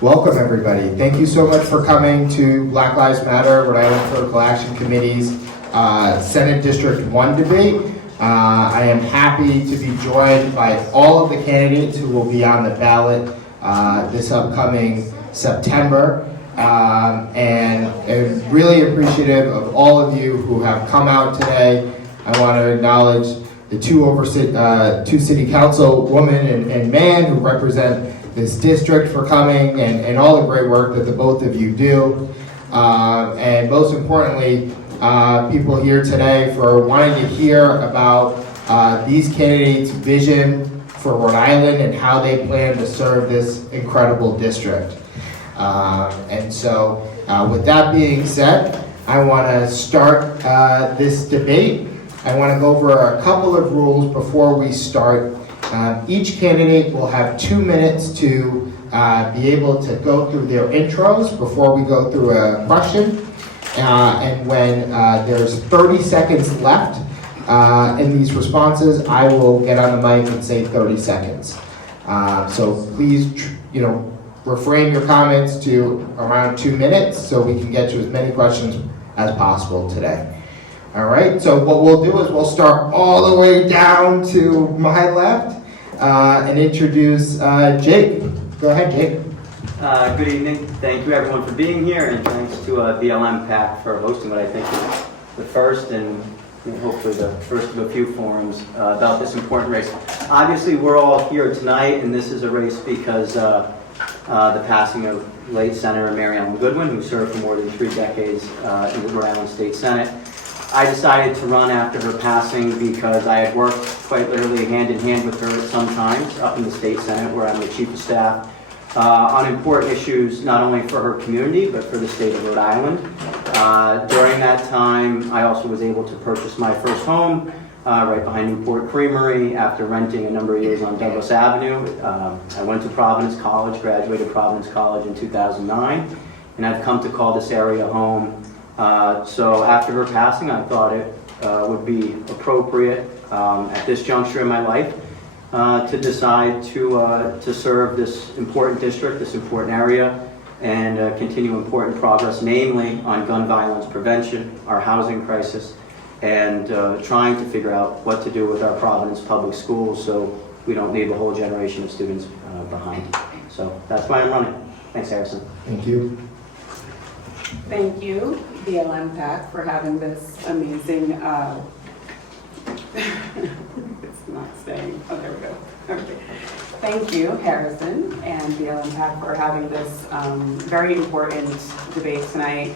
Welcome, everybody. Thank you so much for coming to Black Lives Matter, Rhode Island Political Action Committee's Senate District 1 debate. I am happy to be joined by all of the candidates who will be on the ballot this upcoming September. And I'm really appreciative of all of you who have come out today. I want to acknowledge the two city council women and man who represent this district for coming and all the great work that the both of you do. And most importantly, people here today for wanting to hear about these candidates' vision for Rhode Island and how they plan to serve this incredible district. And so with that being said, I want to start this debate. I want to go over a couple of rules before we start. Each candidate will have 2 minutes to be able to go through their intros before we go through a question. And when there's 30 seconds left in these responses, I will get on the mic and say 30 seconds. So please, reframe your comments to around 2 minutes so we can get to as many questions as possible today. All right, so what we'll do is we'll start all the way down to my left and introduce Jake. Go ahead, Jake. Good evening. Thank you everyone for being here, and thanks to BLM PAC for hosting what I think is the first and hopefully the first of a few forums about this important race. Obviously, we're all here tonight, and this is a race because the passing of late Senator Mary Ellen Goodwin, who served for more than 3 decades in the Rhode Island State Senate. I decided to run after her passing because I had worked quite literally hand in hand with her sometimes up in the State Senate, where I'm the Chief of Staff, on important issues not only for her community but for the state of Rhode Island. During that time, I also was able to purchase my first home right behind Newport Creamery after renting a number of years on Douglas Avenue. I went to Providence College, graduated Providence College in 2009, and I've come to call this area home. So after her passing, I thought it would be appropriate at this juncture in my life to decide to serve this important district, this important area, and continue important progress, namely on gun violence prevention, our housing crisis, and trying to figure out what to do with our Providence public schools so we don't leave a whole generation of students behind. So that's why I'm running. Thanks, Harrison. Thank you. Thank you, BLM PAC, for having this amazing, it's not saying, oh, there we go. Okay. Thank you, Harrison, and BLM PAC for having this very important debate tonight.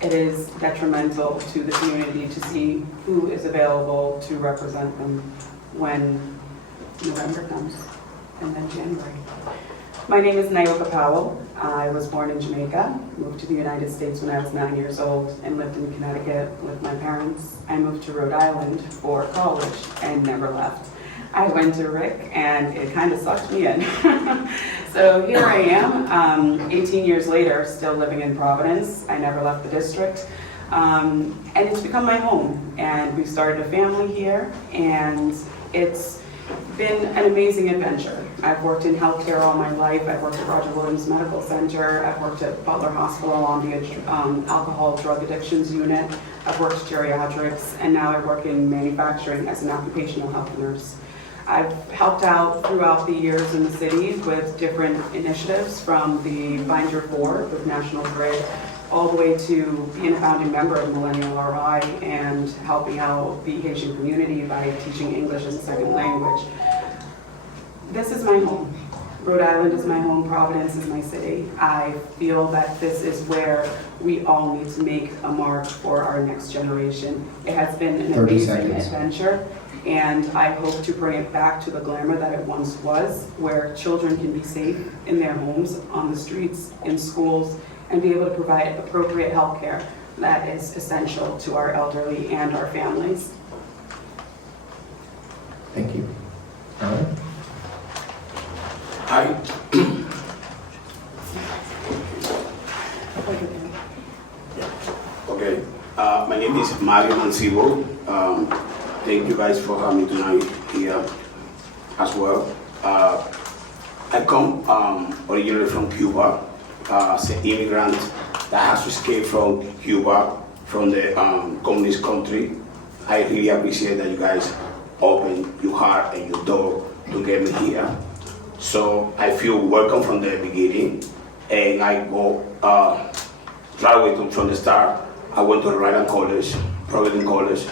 It is detrimental to the community to see who is available to represent them when November comes and then January. My name is Niyoka Powell. I was born in Jamaica, moved to the United States when I was 9 years old, and lived in Connecticut with my parents. I moved to Rhode Island for college and never left. I went to RIC and it kind of sucked me in. So here I am, 18 years later, still living in Providence. I never left the district. And it's become my home. And we started a family here, and it's been an amazing adventure. I've worked in healthcare all my life. I've worked at Roger Williams Medical Center. I've worked at Butler Hospital on the alcohol drug addictions unit. I've worked geriatrics, and now I work in manufacturing as an occupational health nurse. I've helped out throughout the years in the city with different initiatives, from the Find Your Four with National Grid, all the way to being a founding member of Millennial RI and helping out the Haitian community by teaching English as a second language. This is my home. Rhode Island is my home. Providence is my city. I feel that this is where we all need to make a mark for our next generation. It has been an amazing adventure, and I hope to bring it back to the glamour that it once was, where children can be safe in their homes, on the streets, in schools, and be able to provide appropriate health care that is essential to our elderly and our families. Thank you. All right. Hi. Okay. My name is Mancebo. Thank you guys for having me tonight here as well. I come originally from Cuba. as an immigrant that has to escape from Cuba, from the communist country. I really appreciate that you guys open your heart and your door to get me here. So I feel welcome from the beginning, and I go right away from the start. I went to Rhode Island College, Providence College,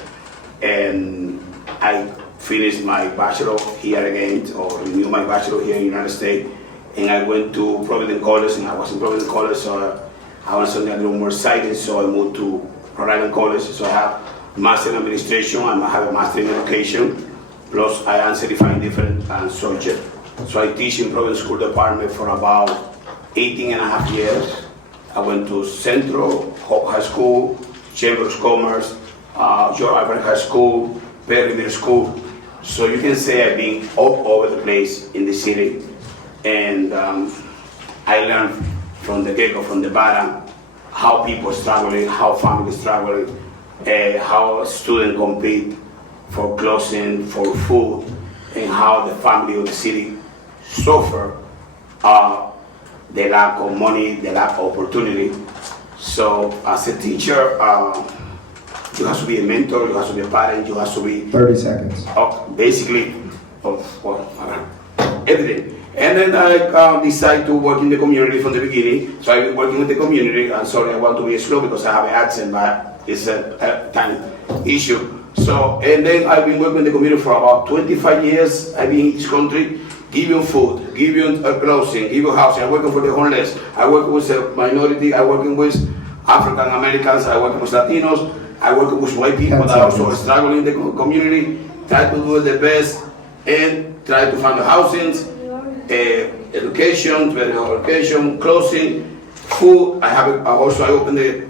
and I finished my bachelor here again, or renewed my bachelor here in the United States. And I went to Providence College, and I was in Providence College, so I was something a little more exciting, so I moved to Rhode Island College. So I have Master in Administration, and I have a Master in Education, plus I am certified in different subjects. So I teach in Providence School Department for about 18 and a half years. I went to Central, Hope High School, Chamber of Commerce, George Albert High School, Perry Middle School. So you can say I've been all over the place in the city. And I learned from the get-go, from the bottom, how people are struggling, how families are struggling, how students compete for clothing, for food, and how the family of the city suffer the lack of money, the lack of opportunity. So as a teacher, you have to be a mentor, you have to be a parent, you have to be 30 seconds. Basically everything. And then I decided to work in the community from the beginning. So I've been working with the community. I'm sorry, I want to be slow because I have an accent, but it's a tiny issue. So, and then I've been working in the community for about 25 years. I've been in this country, give you food, give you clothing, give you housing. I'm working for the homeless. I work with the minority. I working with African Americans. I work with Latinos. I work with white people that are also struggling in the community. Try to do the best and try to find the housing, education, education, clothing, food. I opened the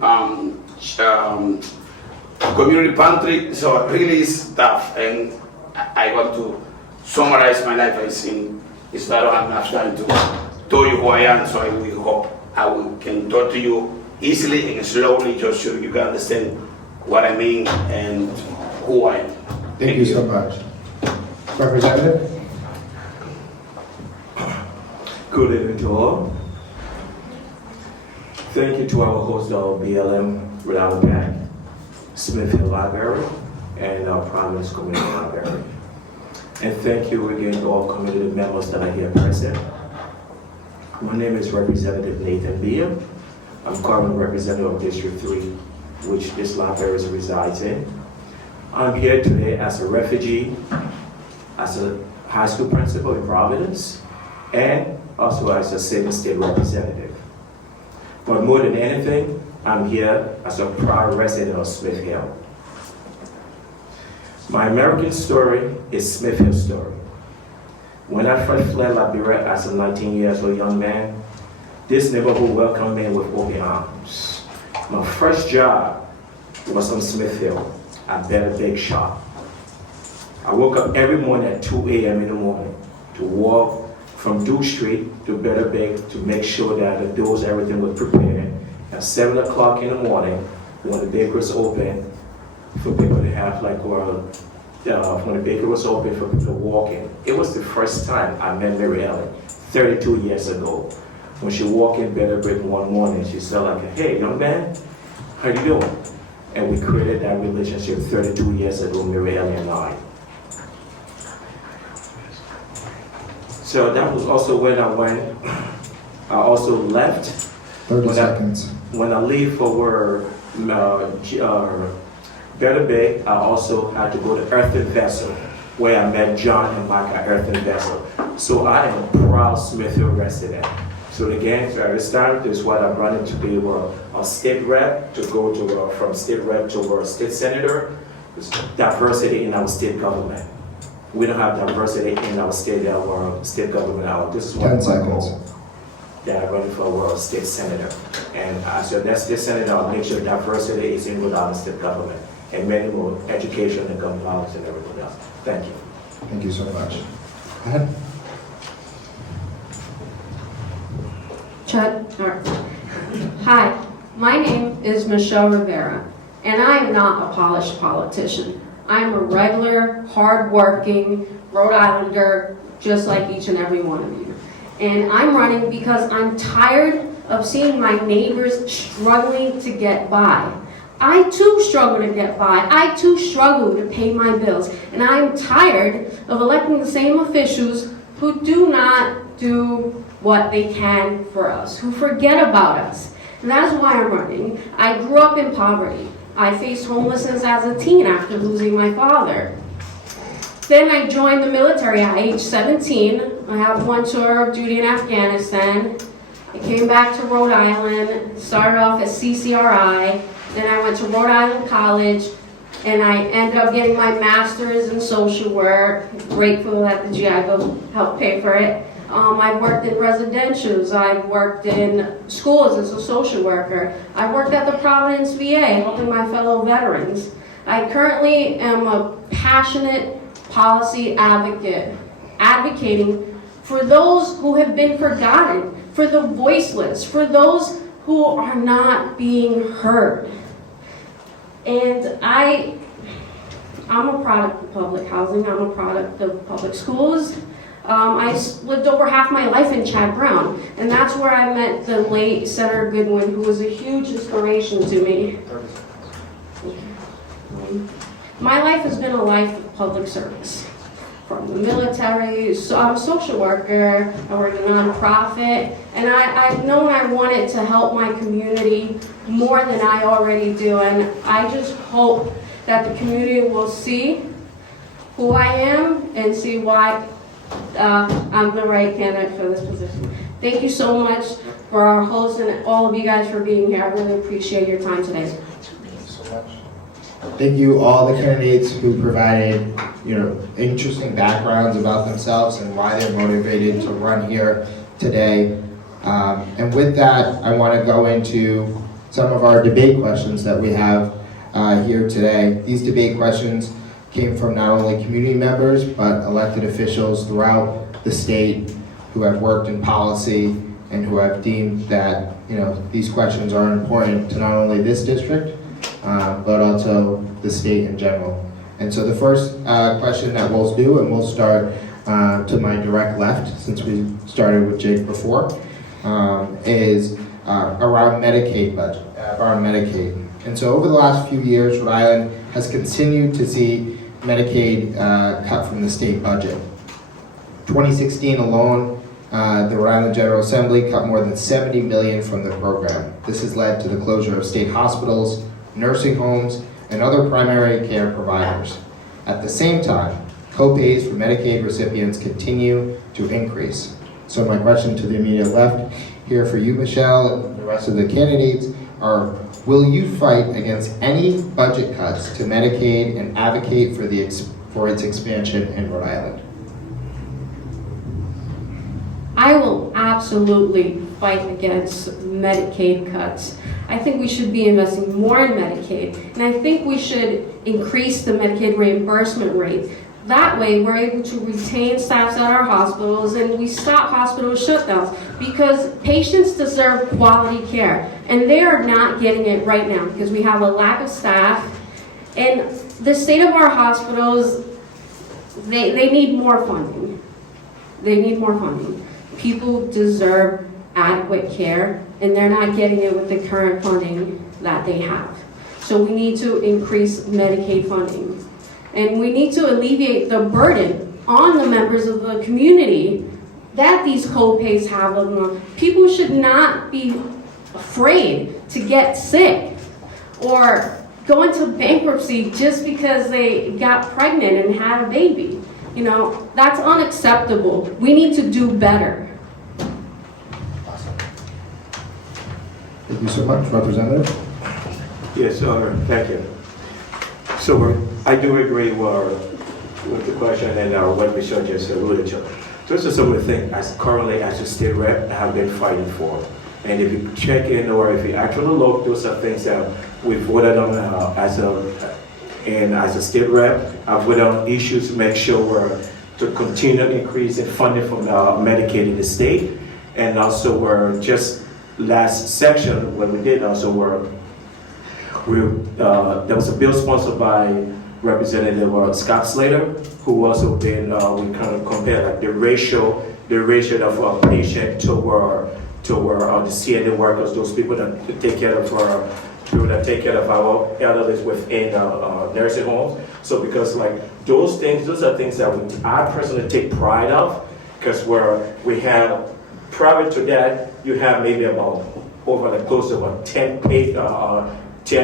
community pantry. So really is tough, and I want to summarize my life as in. It's not enough time to tell you who I am. So I will hope can talk to you easily and slowly, just so you can understand what I mean and who I am. Thank you so much. Representative? Good evening to all. Thank you to our host of BLM Rhode Island PAC, Smith Hill Library, and our Providence Community Library. And thank you again to all community members that are here present. My name is Representative Nathan Biah. I'm current representative of District 3, which this library resides in. I'm here today as a refugee, as a high school principal in Providence, and also as a state representative. But more than anything, I'm here as a proud resident of Smith Hill. My American story is Smith Hill's story. When I first fled Liberia as a 19-year-old young man, this neighborhood welcomed me with open arms. My first job was on Smith Hill at Better Bake Shop. I woke up every morning at 2 a.m. in the morning to walk from Duke Street to Better Bake to make sure that the doors, everything was prepared. At 7 o'clock in the morning, when the bakery was open, for people to have when the bakery was open for people to walk in. It was the first time I met Mary Ellen, 32 years ago. When she walked in Better Bake one morning, she said like, "Hey, young man, how you doing?" And we created that relationship 32 years ago, Mary Ellen and I. So that was also when I also left. 30 seconds. When I leave for Better Bake, I also had to go to Earthen Vessel, where I met John and Mike at Earthen Vessel. So I am a proud Smith Hill resident. So again, this time, this is what I brought into be a state rep to go to from state rep to a state senator. There's diversity in our state government. We don't have diversity in our state government. This is one 10 of my seconds. goals. That I'm running for a state senator. And so that's state senator, I'll make sure diversity is in Rhode Island state government and many more education and gun violence and everything else. Thank you. Thank you so much. Go ahead. Hi, my name is Michelle Rivera, and I am not a polished politician. I'm a regular, hard-working Rhode Islander, just like each and every one of you. And I'm running because I'm tired of seeing my neighbors struggling to get by. I too struggle to get by. I too struggle to pay my bills. And I'm tired of electing the same officials who do not do what they can for us, who forget about us. And that's why I'm running. I grew up in poverty. I faced homelessness as a teen after losing my father. Then I joined the military at age 17. I have one tour of duty in Afghanistan. I came back to Rhode Island, started off at CCRI. Then I went to Rhode Island College, and I ended up getting my master's in social work. Grateful that the GI Bill helped pay for it. I worked in residentials. I worked in schools as a social worker. I worked at the Providence VA, helping my fellow veterans. I currently am a passionate policy advocate, advocating for those who have been forgotten, for the voiceless, for those who are not being heard. And I'm a product of public housing. I'm a product of public schools. I lived over half my life in Chad Brown, and that's where I met the late Senator Goodwin, who was a huge inspiration to me. My life has been a life of public service. From the military, so I'm a social worker, I work in a nonprofit, and I've known I wanted to help my community more than I already do, and I just hope that the community will see who I am and see why I'm the right candidate for this position. Thank you so much for our host and all of you guys for being here. I really appreciate your time today. Thank you so much. Thank you all the candidates who provided, interesting backgrounds about themselves and why they're motivated to run here today. And with that, I want to go into some of our debate questions that we have here today. These debate questions came from not only community members, but elected officials throughout the state who have worked in policy and who have deemed that, these questions are important to not only this district, but also the state in general. And so the first question that we'll do, and we'll start to my direct left, since we started with Jake before, is around Medicaid budget, around Medicaid. And so over the last few years, Rhode Island has continued to see Medicaid cut from the state budget. 2016 alone, the Rhode Island General Assembly cut more than $70 million from the program. This has led to the closure of state hospitals, nursing homes, and other primary care providers. At the same time, co-pays for Medicaid recipients continue to increase. So my question to the immediate left here for you, Michelle, and the rest of the candidates are, will you fight against any budget cuts to Medicaid and advocate for its expansion in Rhode Island? I will absolutely fight against Medicaid cuts. I think we should be investing more in Medicaid, and I think we should increase the Medicaid reimbursement rate. That way, we're able to retain staffs at our hospitals, and we stop hospital shutdowns, because patients deserve quality care, and they are not getting it right now because we have a lack of staff, and the state of our hospitals, they need more funding. They need more funding. People deserve adequate care, and they're not getting it with the current funding that they have. So we need to increase Medicaid funding. And we need to alleviate the burden on the members of the community that these co-pays have on them. People should not be afraid to get sick or go into bankruptcy just because they got pregnant and had a baby. That's unacceptable. We need to do better. Awesome. Thank you so much, Representative. Yes, thank you. So I do agree with the question and what Michelle just alluded to. This is some of the things currently as a state rep I have been fighting for. And if you check in or if you actually look, those are things that we've voted on as a state rep. I've voted on issues to make sure we're to continue increasing funding from Medicaid in the state. And also we're just last section when we did also there was a bill sponsored by Representative Scott Slater, who also been, we kind of compare like the ratio of a patient to to where the CNA workers, those people that take care of our elderly within nursing homes. So because like those are things that I personally take pride of, because where we have, prior to that, you have maybe about over like close to about 10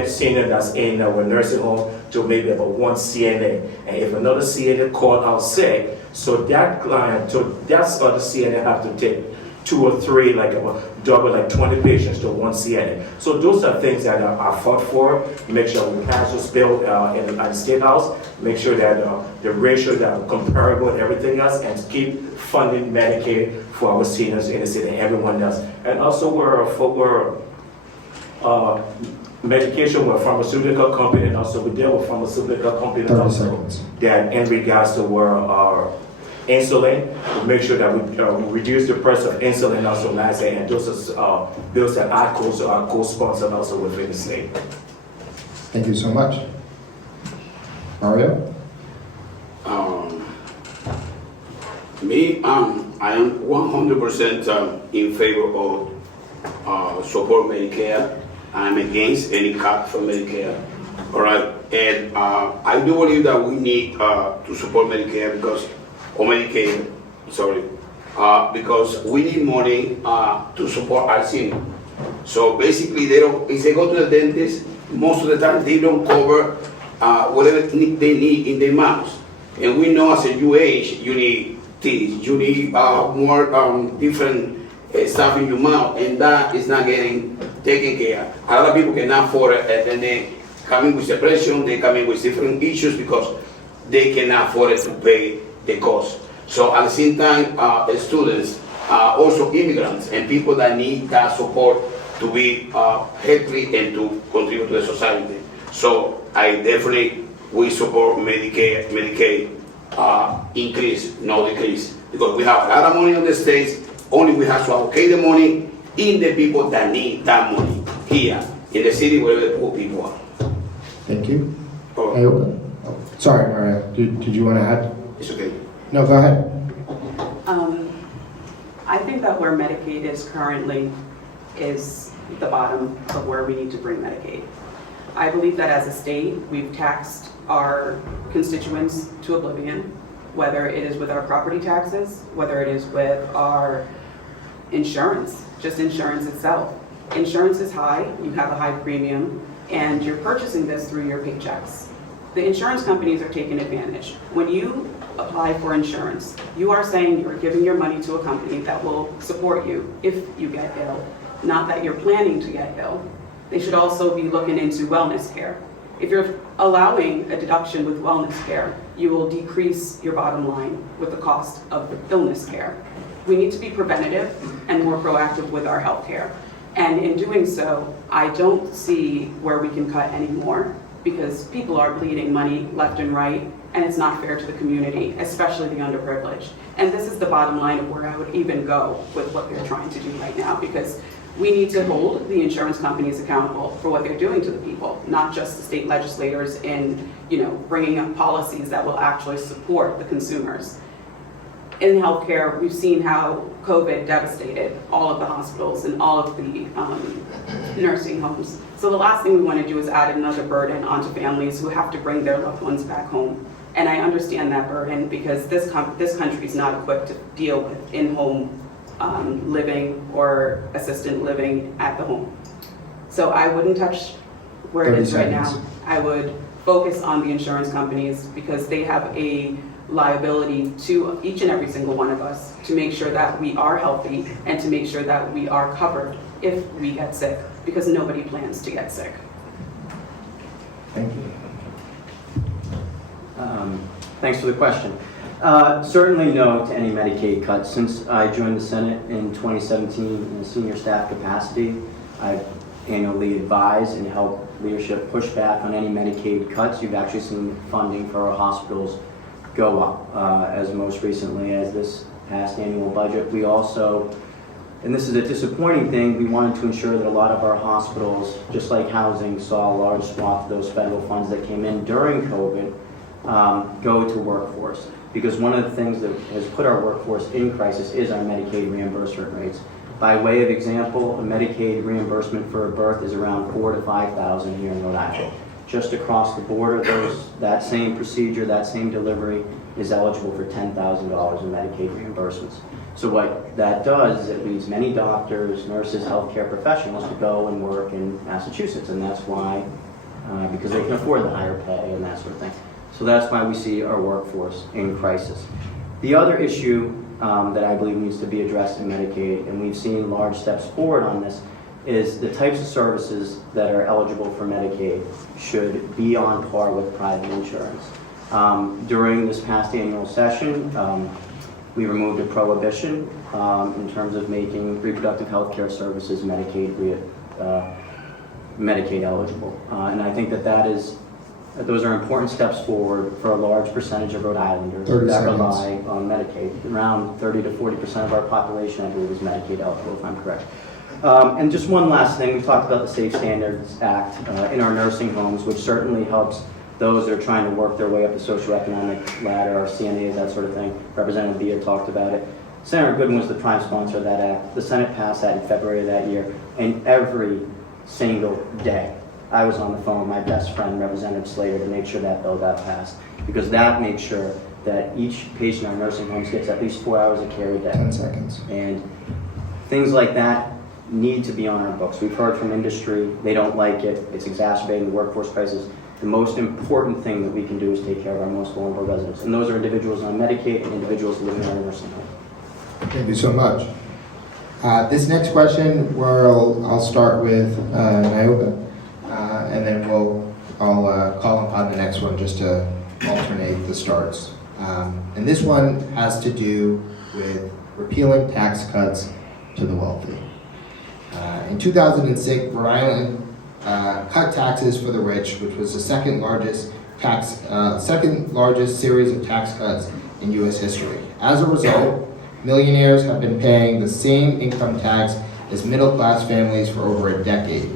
senior that's in our nursing home to maybe about 1 CNA. And if another CNA called out sick, so that client, so that's other CNA have to take 2 or 3, like about double, like 20 patients to 1 CNA. So those are things that are fought for. Make sure we pass this bill in the State House. Make sure that the ratios are comparable with everything else, and keep funding Medicaid for our seniors in the city and everyone else. And also we're medication with pharmaceutical company, and also we deal with pharmaceutical companies 30 also seconds. that in regards to our insulin, we make sure that we reduce the price of insulin also last year, and those are bills that I co-sponsored also within the state. Thank you so much. Mario? I am 100% in favor of support Medicare. I'm against any cut from Medicare. All right, and I do believe that we need to support Medicare Medicaid, because we need money to support our seniors. So basically, if they go to the dentist, most of the time they don't cover whatever they need in their mouths. And we know as you age, you need teeth, you need more different stuff in your mouth, and that is not getting taken care. A lot of people cannot afford it, and then they come in with depression, they come in with different issues because they cannot afford it to pay the cost. So at the same time, students, also immigrants, and people that need that support to be healthy and to contribute to the society. So I definitely will support Medicaid increase, no decrease, because we have a lot of money in the states. Only we have to allocate the money in the people that need that money here in the city where the poor people are. Thank you. Oh, Niyoka? Sorry, Mario. Did you want to add? it's okay. No, go ahead. I think that where Medicaid is currently is the bottom of where we need to bring Medicaid. I believe that as a state, we've taxed our constituents to oblivion, whether it is with our property taxes, whether it is with our insurance, just insurance itself. Insurance is high, you have a high premium, and you're purchasing this through your paychecks. The insurance companies are taking advantage. When you apply for insurance, you are saying you're giving your money to a company that will support you if you get ill, not that you're planning to get ill. They should also be looking into wellness care. If you're allowing a deduction with wellness care, you will decrease your bottom line with the cost of illness care. We need to be preventative and more proactive with our health care. And in doing so, I don't see where we can cut any more, because people are bleeding money left and right, and it's not fair to the community, especially the underprivileged. And this is the bottom line of where I would even go with what they're trying to do right now, because we need to hold the insurance companies accountable for what they're doing to the people, not just the state legislators in, bringing up policies that will actually support the consumers. In healthcare, we've seen how COVID devastated all of the hospitals and all of the nursing homes. So the last thing we want to do is add another burden onto families who have to bring their loved ones back home. And I understand that burden, because this country is not equipped to deal with in-home living or assisted living at the home. So I wouldn't touch where it is right now. I would focus on the insurance companies, because they have a liability to each and every single one of us to make sure that we are healthy and to make sure that we are covered if we get sick, because nobody plans to get sick. Thank you. Thanks for the question. Certainly no to any Medicaid cuts. Since I joined the Senate in 2017 in a senior staff capacity, I've annually advised and helped leadership push back on any Medicaid cuts. You've actually seen funding for our hospitals go up, as most recently as this past annual budget. We also, and this is a disappointing thing, we wanted to ensure that a lot of our hospitals, just like housing, saw a large swath of those federal funds that came in during COVID go to workforce. Because one of the things that has put our workforce in crisis is our Medicaid reimbursement rates. By way of example, a Medicaid reimbursement for a birth is around $4,000 to $5,000 here in Rhode Island. Just across the border, that same procedure, that same delivery is eligible for $10,000 in Medicaid reimbursements. So what that does is it leads many doctors, nurses, healthcare professionals to go and work in Massachusetts, and that's why, because they can afford the higher pay and that sort of thing. So that's why we see our workforce in crisis. The other issue that I believe needs to be addressed in Medicaid, and we've seen large steps forward on this, is the types of services that are eligible for Medicaid should be on par with private insurance. During this past annual session, we removed a prohibition in terms of making reproductive health care services Medicaid eligible. And I think those are important steps forward for a large percentage of Rhode Islanders that rely on Medicaid. Around 30 to 40% of our population, I believe, is Medicaid eligible, if I'm correct. And just one last thing, we talked about the Safe Standards Act in our nursing homes, which certainly helps those that are trying to work their way up the socioeconomic ladder, or CNAs, that sort of thing. Representative Biah talked about it. Senator Goodwin was the prime sponsor of that act. The Senate passed that in February of that year, and every single day I was on the phone with my best friend, Representative Slater, to make sure that bill got passed, because that makes sure that each patient in our nursing homes gets at least 4 hours of care a day. 10 seconds. And things like that need to be on our books. We've heard from industry, they don't like it, it's exacerbating the workforce crisis. The most important thing that we can do is take care of our most vulnerable residents. And those are individuals on Medicaid and individuals living in our nursing home. Thank you so much. This next question, I'll start with Niyoka, and then I'll call upon the next one just to alternate the starts. And this one has to do with repealing tax cuts to the wealthy. In 2006, Rhode Island cut taxes for the rich, which was the second largest series of tax cuts in U.S. history. As a result, millionaires have been paying the same income tax as middle-class families for over a decade.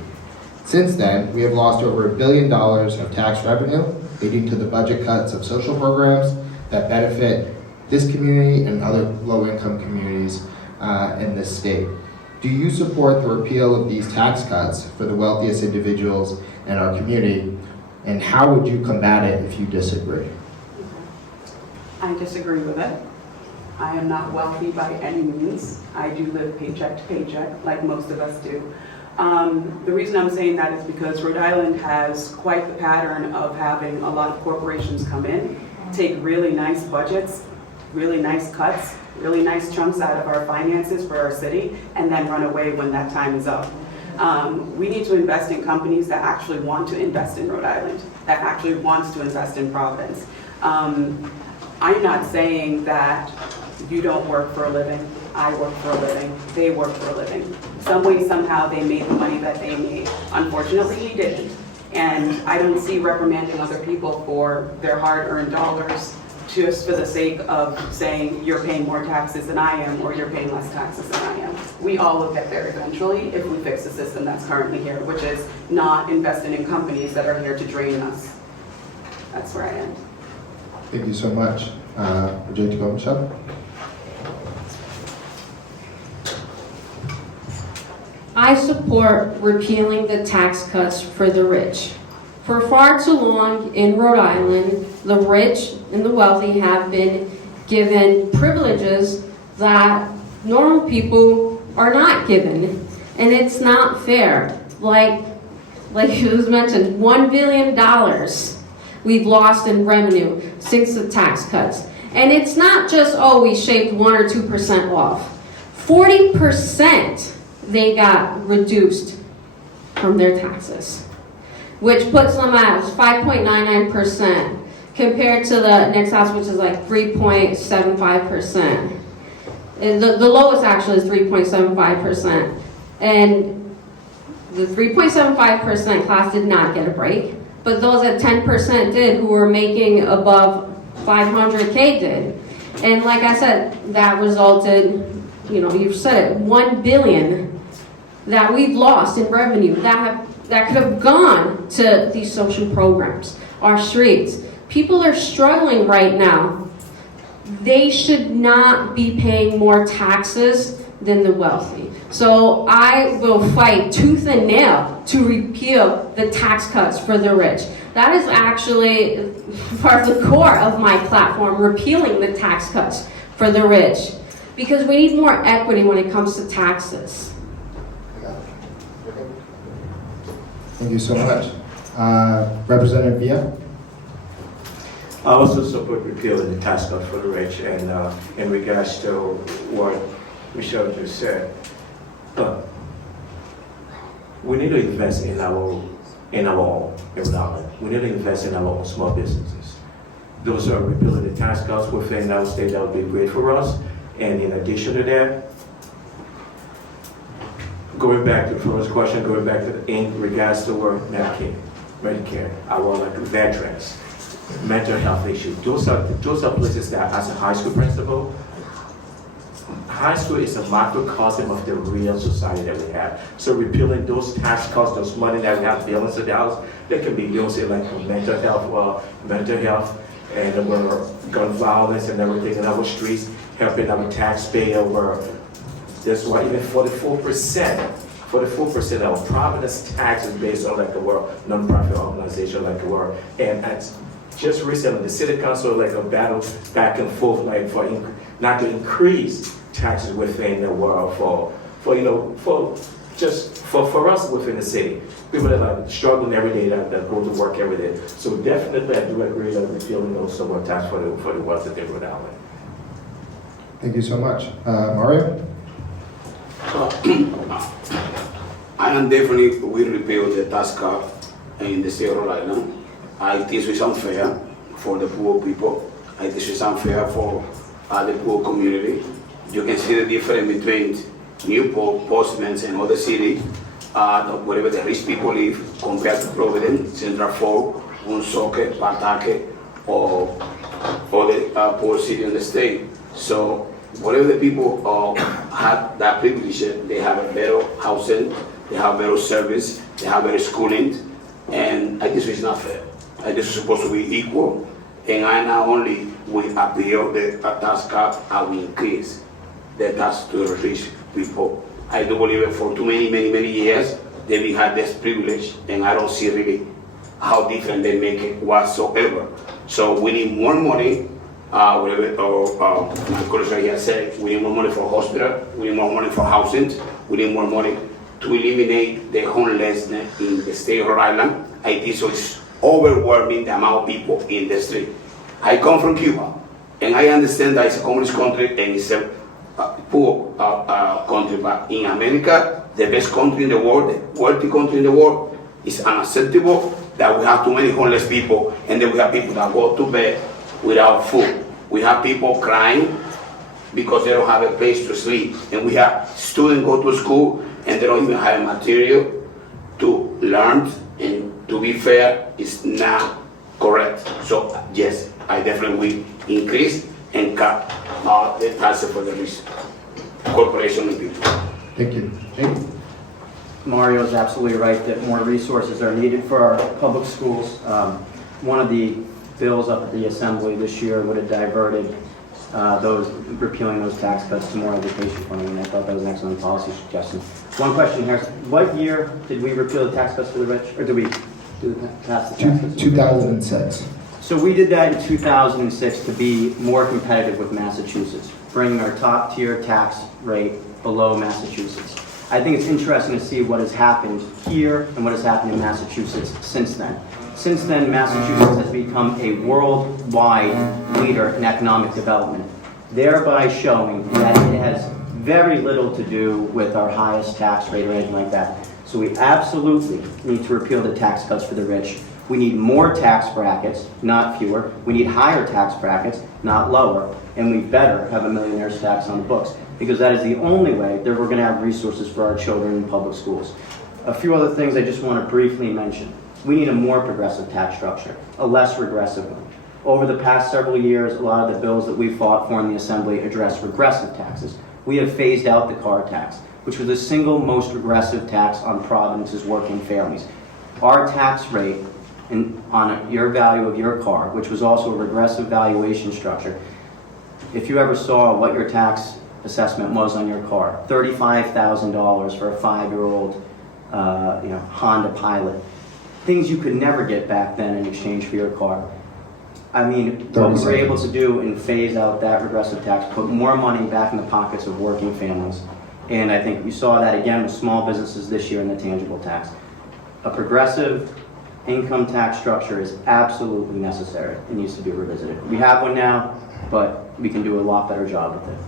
Since then, we have lost over $1 billion of tax revenue, leading to the budget cuts of social programs that benefit this community and other low-income communities in this state. Do you support the repeal of these tax cuts for the wealthiest individuals in our community, and how would you combat it if you disagree? I disagree with it. I am not wealthy by any means. I do live paycheck to paycheck, like most of us do. The reason I'm saying that is because Rhode Island has quite the pattern of having a lot of corporations come in, take really nice budgets, really nice cuts, really nice chunks out of our finances for our city, and then run away when that time is up. We need to invest in companies that actually want to invest in Rhode Island, that actually wants to invest in Providence. I'm not saying that you don't work for a living, I work for a living, they work for a living. Some way, somehow, they made the money that they made. Unfortunately, we didn't. And I don't see reprimanding other people for their hard-earned dollars just for the sake of saying you're paying more taxes than I am or you're paying less taxes than I am. We all will get there eventually if we fix the system that's currently here, which is not investing in companies that are here to drain us. That's where I end. Thank you so much. Would you like to go, Michelle? I support repealing the tax cuts for the rich. For far too long in Rhode Island, the rich and the wealthy have been given privileges that normal people are not given. And it's not fair. Like it was mentioned, $1 billion we've lost in revenue since the tax cuts. And it's not just, we shaved 1 or 2% off. 40% they got reduced from their taxes, which puts them at 5.99% compared to the next house, which is like 3.75%. And the lowest actually is 3.75%. And the 3.75% class did not get a break, but those at 10% did, who were making above 500K did. And like I said, that resulted, you said it, $1 billion that we've lost in revenue that could have gone to these social programs, our streets. People are struggling right now. They should not be paying more taxes than the wealthy. So I will fight tooth and nail to repeal the tax cuts for the rich. That is actually part of the core of my platform, repealing the tax cuts for the rich. Because we need more equity when it comes to taxes. Thank you so much. Representative Biah? I also support repealing the tax cut for the rich, and in regards to what Michelle just said, we need to invest in our own Rhode Island. We need to invest in our own small businesses. Those are repealing the tax cuts within our state. That would be great for us. And in addition to that, going back to the first question, in regards to where Medicare, our like veterans, mental health issues. Those are places that, as a high school principal, high school is a microcosm of the real society that we have. So repealing those tax cuts, those money that we have billions of dollars, that can be used in like mental health, and gun violence and everything in our streets, helping our taxpayer. That's why even 44% of Providence tax is based on like the world non-profit organization like the world. And just recently, the city council like a battle back and forth like for not to increase taxes within the world for us within the city. People that are struggling every day, that go to work every day. So definitely, I do agree that repealing those more tax for the wealth that they Rhode Island. Thank you so much. Mario? I am definitely will repeal the tax cut in the state of Rhode Island. I think it's unfair for the poor people. I think it's unfair for the poor community. You can see the difference between Newport, Postman, and other cities, wherever the rich people live, compared to Providence, Central Fork, Woonsocket, Pawtucket, or the poor city in the state. So whatever the people have that privilege, they have a better housing, they have better service, they have better schooling, and I think it's not fair. I think it's supposed to be equal, and I not only will appeal the tax cut, I will increase the tax to the rich people. I do believe that for too many years, they had this privilege, and I don't see really how different they make it whatsoever. So we need more money. My colleague right here said, we need more money for hospital, we need more money for housing, we need more money to eliminate the homelessness in the state of Rhode Island. I think so it's overwhelming the amount of people in the street. I come from Cuba, and I understand that it's a communist country and it's a poor country, but in America, the best country in the world, the wealthy country in the world, it's unacceptable that we have too many homeless people, and then we have people that go to bed without food. We have people crying because they don't have a place to sleep. And we have students go to school and they don't even have material to learn. And to be fair, it's not correct. So yes, I definitely will increase and cut the taxes for the rich corporation and people. Thank you. Jake? Mario is absolutely right that more resources are needed for our public schools. One of the bills up at the Assembly this year would have diverted repealing those tax cuts to more education funding, and I thought that was an excellent policy suggestion. One question here, what year did we repeal the tax cuts for the rich, or did we pass the tax cuts? 2006. So we did that in 2006 to be more competitive with Massachusetts, bringing our top tier tax rate below Massachusetts. I think it's interesting to see what has happened here and what has happened in Massachusetts since then. Since then, Massachusetts has become a worldwide leader in economic development, thereby showing that it has very little to do with our highest tax rate or anything like that. So we absolutely need to repeal the tax cuts for the rich. We need more tax brackets, not fewer. We need higher tax brackets, not lower. And we better have a millionaire's tax on the books, because that is the only way that we're going to have resources for our children in public schools. A few other things I just want to briefly mention. We need a more progressive tax structure, a less regressive one. Over the past several years, a lot of the bills that we fought for in the Assembly addressed regressive taxes. We have phased out the car tax, which was the single most regressive tax on Providence's working families. Our tax rate on your value of your car, which was also a regressive valuation structure, if you ever saw what your tax assessment was on your car. $35,000 for a 5-year-old Honda Pilot. Things you could never get back then in exchange for your car. I mean, what we were able to do and phase out that regressive tax, put more money back in the pockets of working families. And I think we saw that again with small businesses this year in the tangible tax. A progressive income tax structure is absolutely necessary. It needs to be revisited. We have one now, but we can do a lot better job with it.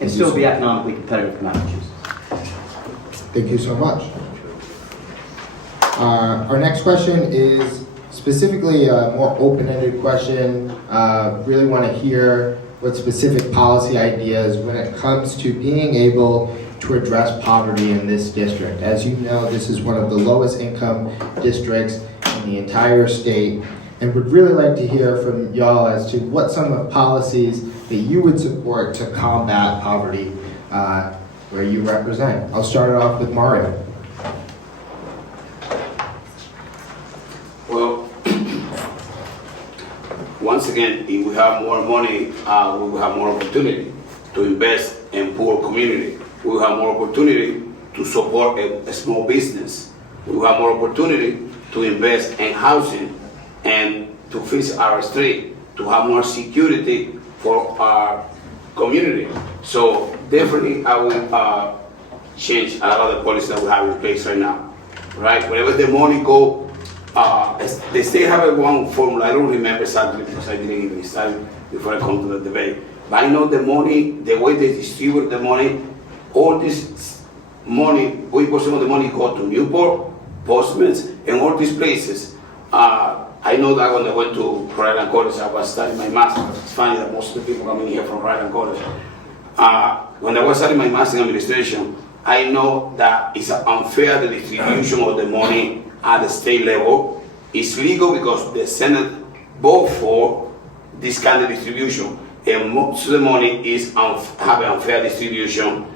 And still be economically competitive in Massachusetts. Thank you so much. Our next question is specifically a more open-ended question. Really want to hear what specific policy ideas when it comes to being able to address poverty in this district. As you know, this is one of the lowest income districts in the entire state, and would really like to hear from y'all as to what some of the policies that you would support to combat poverty where you represent. I'll start it off with Mario. Well, once again, if we have more money, we will have more opportunity to invest in poor community. We will have more opportunity to support a small business. We will have more opportunity to invest in housing and to fix our street, to have more security for our community. So definitely I will change a lot of the policies that we have in place right now. Right? Wherever the money go, they still have one formula. I don't remember exactly because I didn't even study before I come to the debate. But I know the money, the way they distribute the money, all this money, 80% of the money go to Newport, Postmates, and all these places. I know that when I went to Rhode Island College, I was studying my master's. It's funny that most of the people coming here from Rhode Island College. When I was studying my master's in administration, I know that it's unfair the distribution of the money at the state level. It's legal because the Senate voted for this kind of distribution, and most of the money is have an unfair distribution.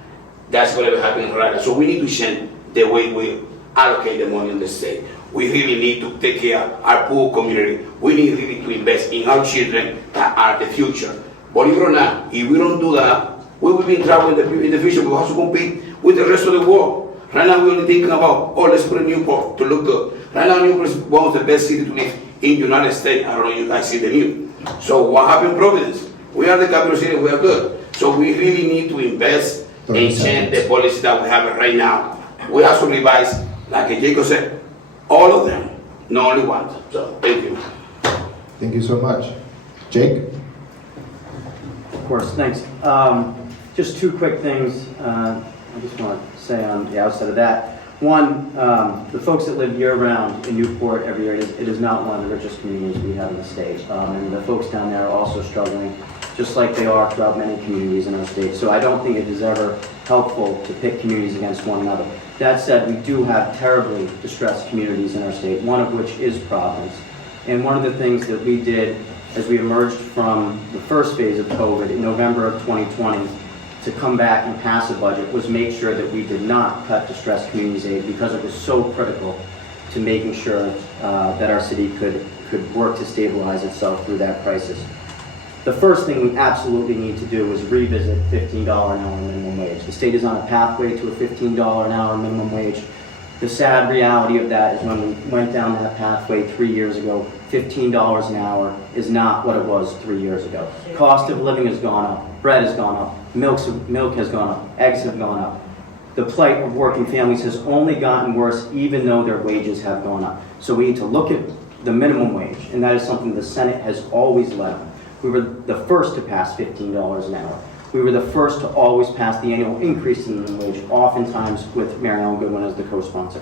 That's what happened in Rhode Island. So we need to change the way we allocate the money in the state. We really need to take care of our poor community. We need really to invest in our children that are the future. Believe it or not, if we don't do that, we will be in trouble in the future. We have to compete with the rest of the world. Right now, we're only thinking about, oh, let's put a Newport to look good. Right now, Newport is one of the best cities to live in the United States. I don't know if you guys see the news. So what happened in Providence? We are the capital city, we are good. So we really need to invest and change the policy that we have right now. We have to revise, like Jacob said, all of them, not only one. So thank you. Thank you so much. Jake? Of course, thanks. Just two quick things I just want to say on the outset of that. One, the folks that live year-round in Newport every year, it is not one of the richest communities we have in the state. And the folks down there are also struggling, just like they are throughout many communities in our state. So I don't think it is ever helpful to pit communities against one another. That said, we do have terribly distressed communities in our state, one of which is Providence. And one of the things that we did as we emerged from the first phase of COVID in November of 2020 to come back and pass a budget was make sure that we did not cut distressed communities aid because it was so critical to making sure that our city could work to stabilize itself through that crisis. The first thing we absolutely need to do is revisit $15 an hour minimum wage. The state is on a pathway to a $15 an hour minimum wage. The sad reality of that is when we went down that pathway 3 years ago, $15 an hour is not what it was 3 years ago. Cost of living has gone up, bread has gone up, milk has gone up, eggs have gone up. The plight of working families has only gotten worse even though their wages have gone up. So we need to look at the minimum wage, and that is something the Senate has always led on. We were the first to pass $15 an hour. We were the first to always pass the annual increase in the minimum wage, oftentimes with Mary Ellen Goodwin as the co-sponsor.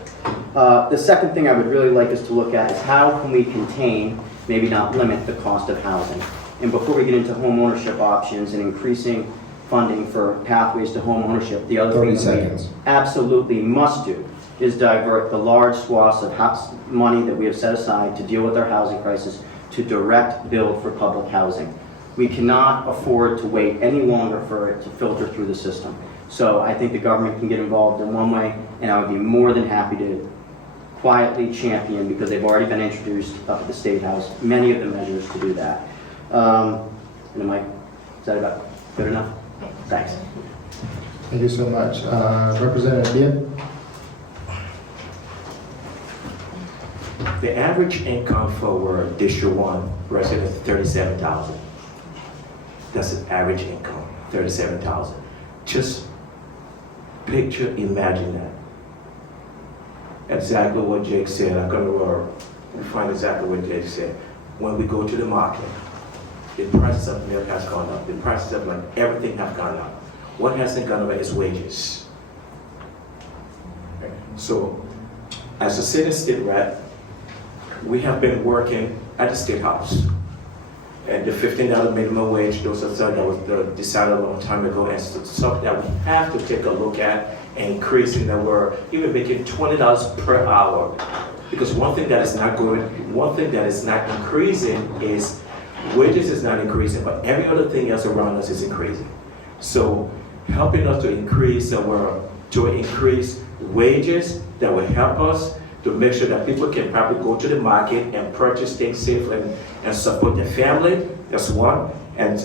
The second thing I would really like us to look at is how can we contain, maybe not limit, the cost of housing. And before we get into home ownership options and increasing funding for pathways to home ownership, the other thing that we absolutely must do is divert the large swaths of money that we have set aside to deal with our housing crisis to direct build for public housing. We cannot afford to wait any longer for it to filter through the system. So I think the government can get involved in one way, and I would be more than happy to quietly champion, because they've already been introduced up at the State House, many of the measures to do that. And is that about good enough? Thanks. Thank you so much. Representative Biah? The average income for District 1 residents is $37,000. That's the average income, $37,000. Just picture, imagine that. Exactly what Jake said. I'm going to find exactly what Jake said. When we go to the market, the prices of milk has gone up. The prices of like everything have gone up. What hasn't gone up is wages. Okay. So, as a sitting state rep, we have been working at the State House. And the $15 minimum wage, those are something that was decided a long time ago, and something that we have to take a look at and increasing that we're even making $20 per hour. Because one thing that is not good, one thing that is not increasing is wages is not increasing, but every other thing else around us is increasing. So helping us to increase wages that will help us to make sure that people can probably go to the market and purchase things safely and support their family, that's one. And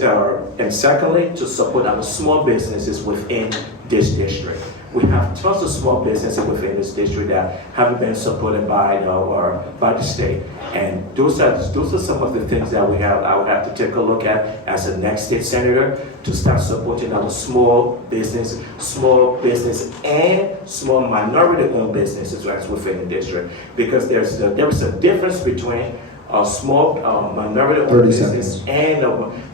secondly, to support our small businesses within this district. We have tons of small businesses within this district that haven't been supported by the state. And those are some of the things that I would have to take a look at as a next state senator to start supporting our small business and small minority-owned businesses within the district. Because there is a difference between a small minority-owned business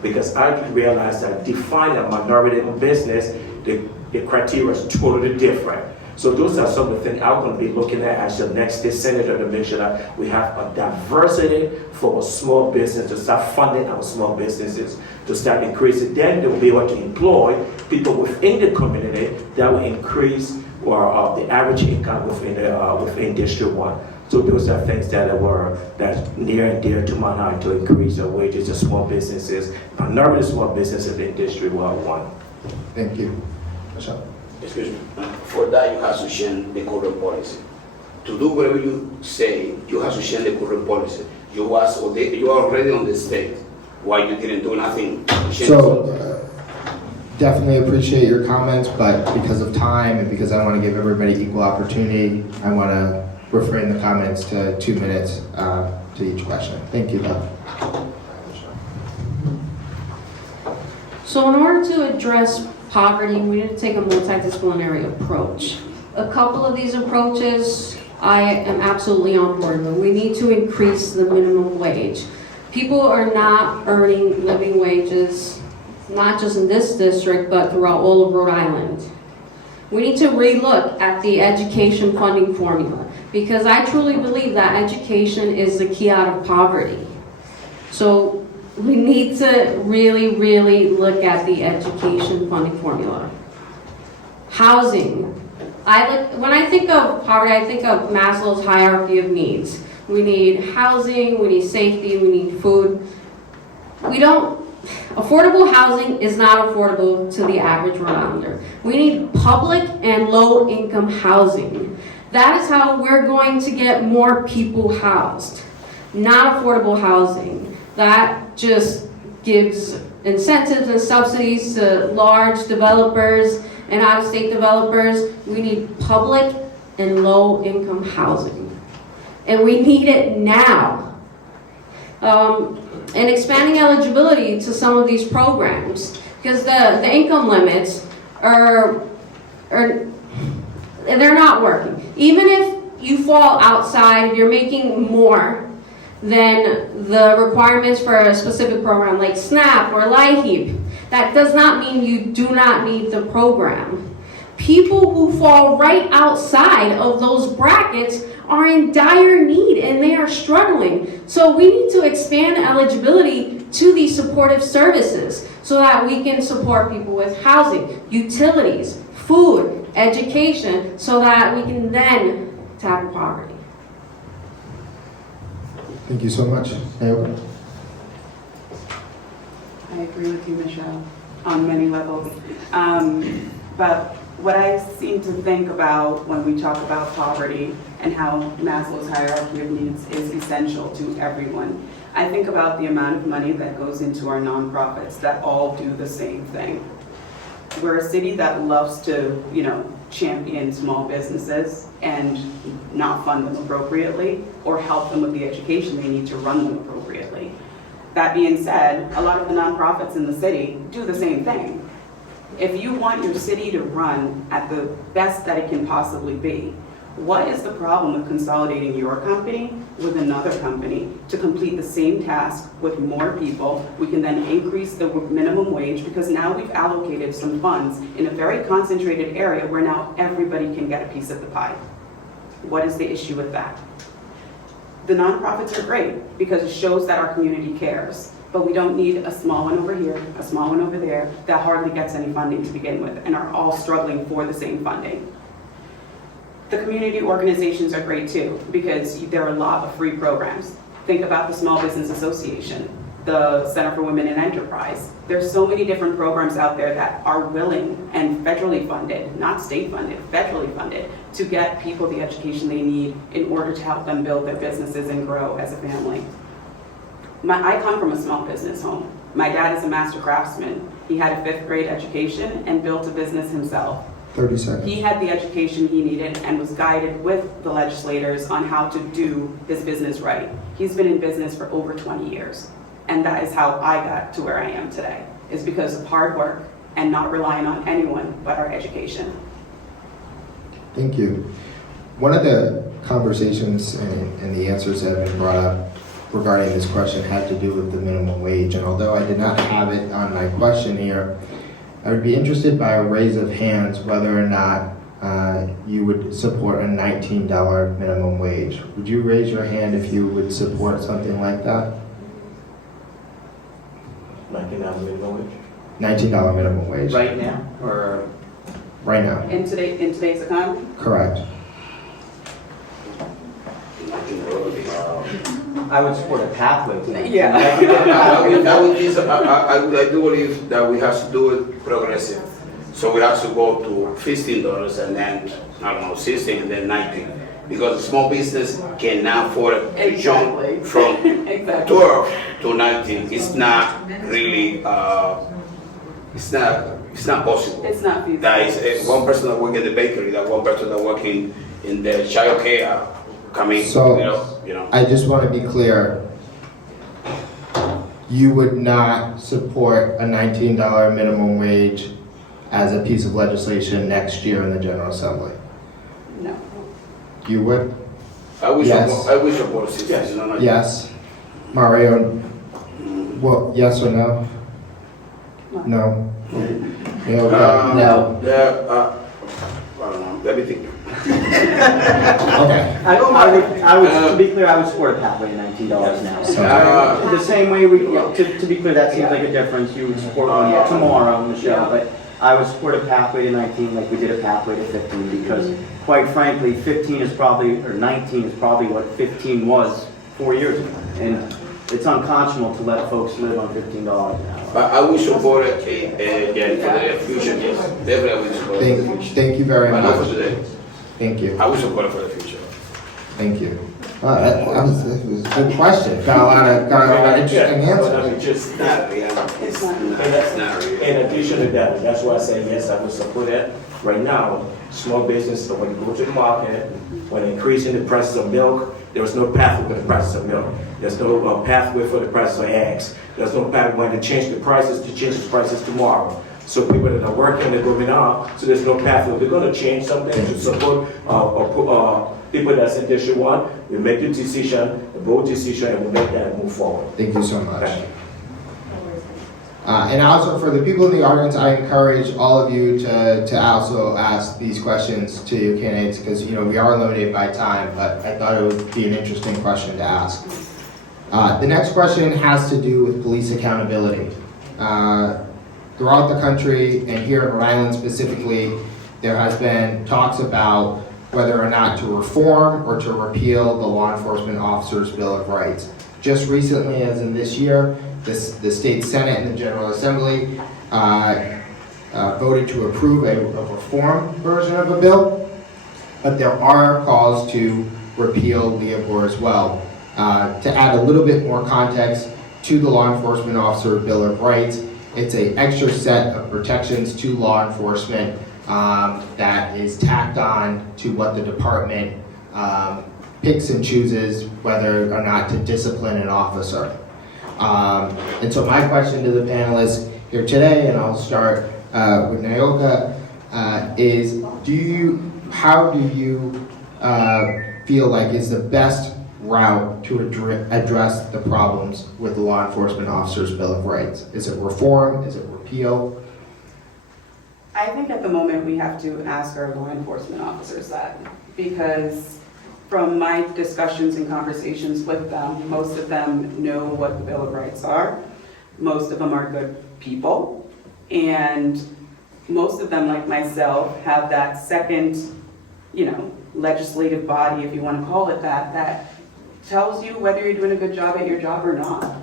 because I realized that define a minority-owned business, the criteria is totally different. So those are some of the things I'm going to be looking at as the next state senator to make sure that we have a diversity for a small business, to start funding our small businesses, to start increasing. Then they will be able to employ people within the community that will increase the average income within District 1. So those are things that's near and dear to my heart, to increase the wages of small businesses, minority small businesses in District 1. Thank you. Michelle? Excuse me. For that, you have to change the current policy. To do whatever you say, you have to change the current policy. You are already on the state. Why you didn't do nothing? Definitely appreciate your comments, but because of time and because I want to give everybody equal opportunity, I want to refrain the comments to 2 minutes to each question. Thank you, Beth. So in order to address poverty, we need to take a multidisciplinary approach. A couple of these approaches I am absolutely on board with. We need to increase the minimum wage. People are not earning living wages, not just in this district, but throughout all of Rhode Island. We need to relook at the education funding formula, because I truly believe that education is the key out of poverty. So we need to really, really look at the education funding formula. Housing. When I think of poverty, I think of Maslow's hierarchy of needs. We need housing, we need safety, we need food. Affordable housing is not affordable to the average Rhode Islander. We need public and low-income housing. That is how we're going to get more people housed, not affordable housing. That just gives incentives and subsidies to large developers and out-of-state developers. We need public and low-income housing. And we need it now. And expanding eligibility to some of these programs, because the income limits they're not working. Even if you fall outside, you're making more than the requirements for a specific program like SNAP or LIHEAP. That does not mean you do not need the program. People who fall right outside of those brackets are in dire need and they are struggling. So we need to expand eligibility to these supportive services so that we can support people with housing, utilities, food, education, so that we can then tackle poverty. Thank you so much. Niyoka? I agree with you, Michelle, on many levels. But what I seem to think about when we talk about poverty and how Maslow's hierarchy of needs is essential to everyone, I think about the amount of money that goes into our nonprofits that all do the same thing. We're a city that loves to, champion small businesses and not fund them appropriately or help them with the education they need to run them appropriately. That being said, a lot of the nonprofits in the city do the same thing. If you want your city to run at the best that it can possibly be, what is the problem with consolidating your company with another company to complete the same task with more people? We can then increase the minimum wage because now we've allocated some funds in a very concentrated area where now everybody can get a piece of the pie. What is the issue with that? The nonprofits are great because it shows that our community cares, but we don't need a small one over here, a small one over there that hardly gets any funding to begin with and are all struggling for the same funding. The community organizations are great too, because there are a lot of free programs. Think about the Small Business Association, the Center for Women in Enterprise. There's so many different programs out there that are willing and federally funded, not state funded, federally funded, to get people the education they need in order to help them build their businesses and grow as a family. I come from a small business home. My dad is a master craftsman. He had a 5th grade education and built a business himself. 30 seconds. He had the education he needed and was guided with the legislators on how to do his business right. He's been in business for over 20 years. And that is how I got to where I am today, is because of hard work and not relying on anyone but our education. Thank you. One of the conversations and the answers that have been brought up regarding this question had to do with the minimum wage. And although I did not have it on my question here, I would be interested by a raise of hands whether or not you would support a $19 minimum wage. Would you raise your hand if you would support something like that? $19 minimum wage? $19 minimum wage. Right now, or? Right now. In today's economy? Correct. I would support a pathway to that. Yeah. I do believe that we have to do it progressive. So we have to go to $15 and then, I don't know, 16 and then 19. Because the small business cannot afford to jump Exactly. from Exactly. 12 to 19. It's not really, it's not possible. It's not feasible. That is one person that works in the bakery, that one person that working in the child care coming, So- you know. I just want to be clear. You would not support a $19 minimum wage as a piece of legislation next year in the General Assembly? No. You would? I wish Yes. I wish support 16. Yes. No, no. Yes. Mario, well, yes or no? No? Yeah, okay. No. Yeah, I don't know. Let me think. Okay. I would, to be clear, I would support a pathway at $19 now. So- The same way to be clear, that seems like a difference, you would support one tomorrow on the show, but I would support a pathway to 19 like we did a pathway to 15, because quite frankly, 15 is probably, or 19 is probably what 15 was 4 years ago. And it's unconscionable to let folks live on $15 an hour. But I will support it again for the future. Yes, definitely I will support it for the future. Thank you very But not for much. today. Thank you. I will support it for the future. Thank you. That was a good question. Got a lot of interesting answers. Just Not really. It's not. It's not really. in addition to that, that's why I say yes, I would support that. Right now, small business, so when you go to the market, when increasing the prices of milk, there was no pathway for the prices of milk. There's no pathway for the prices of eggs. There's no pathway when to change the prices tomorrow. So people that are working, they're going on, so there's no pathway. They're gonna change something to support people that's in District 1. We make the decision, the bold decision, and we make that and move forward. Thank you so much. Thank you. And also for the people in the audience, I encourage all of you to also ask these questions to your candidates, because we are limited by time, but I thought it would be an interesting question to ask. The next question has to do with police accountability. Throughout the country, and here in Rhode Island specifically, there has been talks about whether or not to reform or to repeal the Law Enforcement Officers' Bill of Rights. Just recently, as in this year, the state Senate and the General Assembly voted to approve a reform version of a bill, but there are calls to repeal LEOPOR as well. To add a little bit more context to the Law Enforcement Officer Bill of Rights, It's an extra set of protections to law enforcement that is tacked on to what the department picks and chooses whether or not to discipline an officer. And so my question to the panelists here today, and I'll start with Niyoka, is how do you feel like is the best route to address the problems with the Law Enforcement Officers' Bill of Rights? Is it reform? Is it repeal? I think at the moment we have to ask our law enforcement officers that, because from my discussions and conversations with them, most of them know what the Bill of Rights are. Most of them are good people. And most of them, like myself, have that second, legislative body, if you want to call it that, that tells you whether you're doing a good job at your job or not.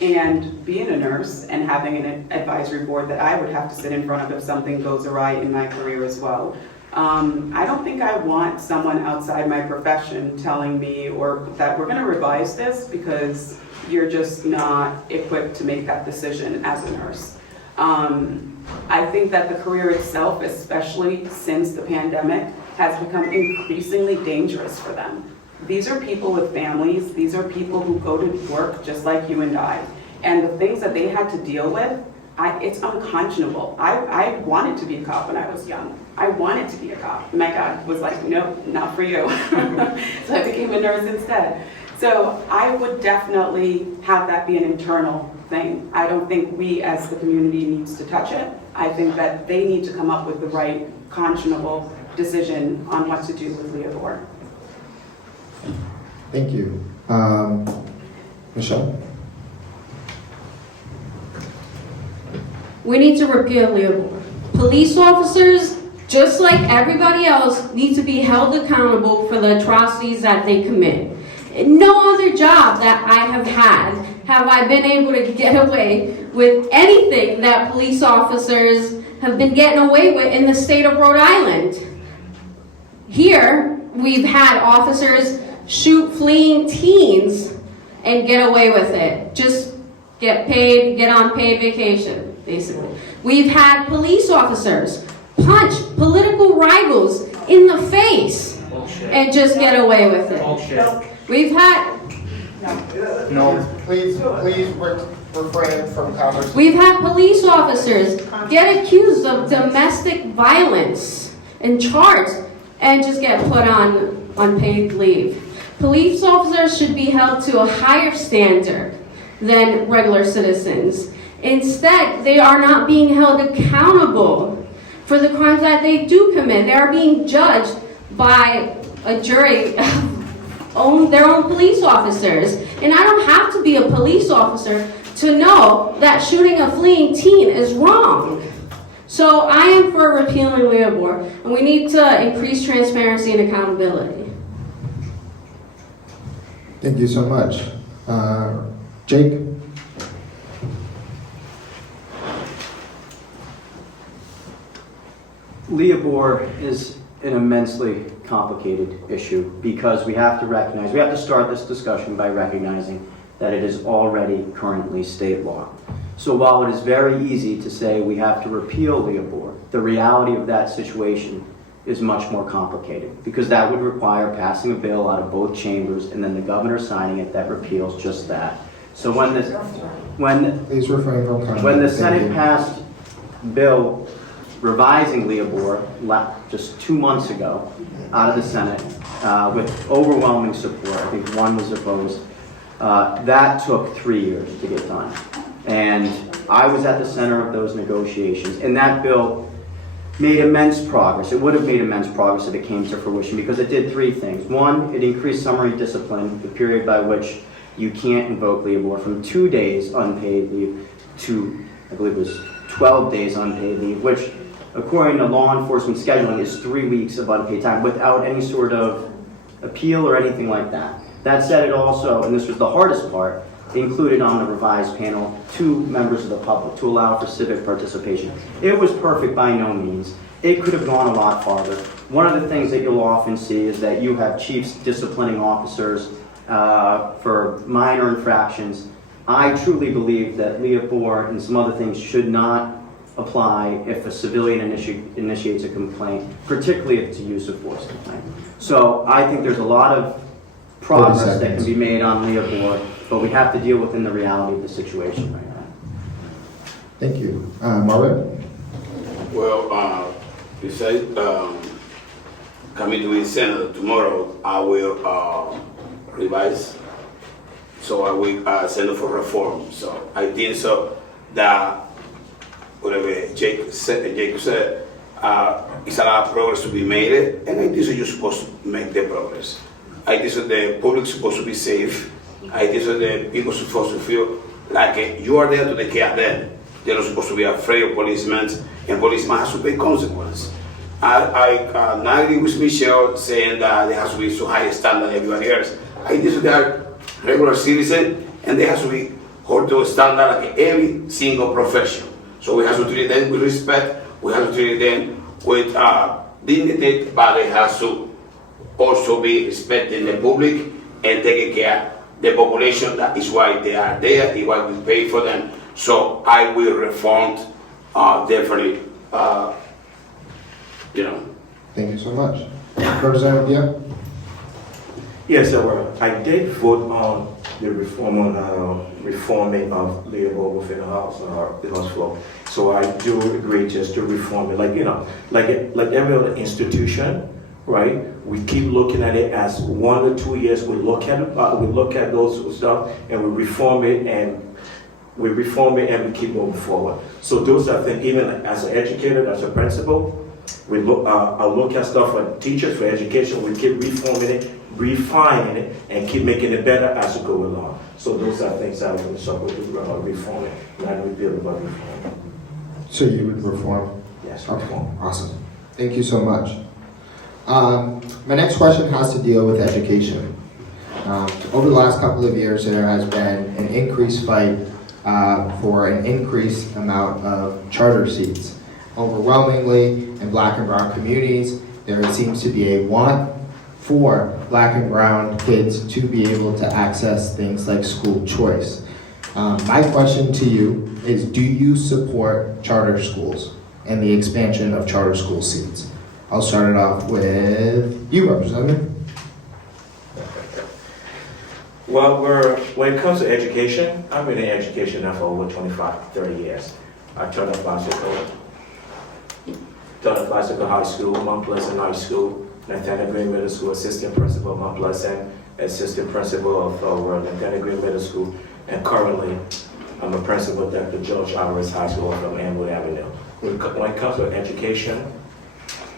And being a nurse and having an advisory board that I would have to sit in front of if something goes awry in my career as well. I don't think I want someone outside my profession telling me or that we're going to revise this because you're just not equipped to make that decision as a nurse. I think that the career itself, especially since the pandemic, has become increasingly dangerous for them. These are people with families. These are people who go to work just like you and I. And the things that they had to deal with, it's unconscionable. I wanted to be a cop when I was young. I wanted to be a cop. My God was like, no, not for you. So I became a nurse instead. So I would definitely have that be an internal thing. I don't think we as the community needs to touch it. I think that they need to come up with the right conscionable decision on what to do with Leodore. Thank you. Michelle? We need to repeal Leodore. Police officers, just like everybody else, need to be held accountable for the atrocities that they commit. In no other job that I have had have I been able to get away with anything that police officers have been getting away with in the state of Rhode Island. Here, we've had officers shoot fleeing teens and get away with it. Just get paid, get on paid vacation, basically. We've had police officers punch political rivals in the face and just get away with it. We've had... No, please refrain from conversation. We've had police officers get accused of domestic violence and charged and just get put on unpaid leave. Police officers should be held to a higher standard than regular citizens. Instead, they are not being held accountable for the crimes that they do commit. They are being judged by a jury of their own police officers. And I don't have to be a police officer to know that shooting a fleeing teen is wrong. So I am for repealing Leodore, and we need to increase transparency and accountability. Thank you so much. Jake? Leodore is an immensely complicated issue because we have to start this discussion by recognizing that it is already currently state law. So while it is very easy to say we have to repeal Leodore, the reality of that situation is much more complicated because that would require passing a bill out of both chambers and then the governor signing it that repeals just that. So Please refrain from comment. when the Senate passed bill revising Leodore just 2 months ago out of the Senate with overwhelming support, I think one was opposed, that took 3 years to get done. And I was at the center of those negotiations, and that bill made immense progress. It would have made immense progress if it came to fruition because it did 3 things. One, it increased summary discipline, the period by which you can't invoke Leodore, from 2 days unpaid leave to, I believe it was 12 days unpaid leave, which according to law enforcement scheduling is 3 weeks of unpaid time without any sort of appeal or anything like that. That said, it also, and this was the hardest part, included on the revised panel 2 members of the public to allow for civic participation. It was perfect by no means. It could have gone a lot farther. One of the things that you'll often see is that you have chiefs disciplining officers for minor infractions I truly believe that Leah Bohr and some other things should not apply if a civilian initiates a complaint, particularly if it's a use of force complaint. So I think there's a lot of progress that can be made on Leah Bohr, but we have to deal within the reality of the situation right now. Thank you. Marvin? Well, you said coming to the Senate tomorrow, I will revise. So I will send it for reform. So I think so that whatever Jake said, it's a lot of progress to be made, and I think so you're supposed to make the progress. I think so the public's supposed to be safe. I think so the people are supposed to feel like you are there to take care of them. They're not supposed to be afraid of policemen, and policemen has to pay consequences. I not agree with Michelle saying that there has to be so high standard everybody else. I think so they are regular citizens, and they have to be held to a standard like every single profession. So we have to treat them with respect, we have to treat them with dignity, but they have to also be respecting the public and taking care of the population. That is why they are there, is why we pay for them. So I will reform definitely, Thank you so much. Representative Biah? Yes, sir. I did vote on the reforming of Leah Bohr within the House floor. So I do agree just to reform it, like every other institution, right? We keep looking at it as 1 or 2 years. We look at those stuff and we reform it and we keep moving forward. So those are things. Even as an educator, as a principal, I look at stuff for teachers, for education. We keep reforming it, refining it, and keep making it better as we go along. So those are things I would support reforming, not rebuilding, but reforming. So you would reform? Yes, Okay, reform. awesome. Thank you so much. My next question has to deal with education. Over the last couple of years, there has been an increased fight for an increased amount of charter seats. Overwhelmingly, in Black and brown communities, there seems to be a want for Black and brown kids to be able to access things like school choice. My question to you is, do you support charter schools and the expansion of charter school seats? I'll start it off with you, Representative. Well, when it comes to education, I've been in education now for over 25, 30 years. I taught at Bicycle High School, Mount Pleasant High School, Nathaniel Green Middle School, assistant principal of Mount Pleasant, assistant principal of Nathaniel Green Middle School, and currently I'm a principal at Dr. George Alvarez High School from Amwood Avenue. When it comes to education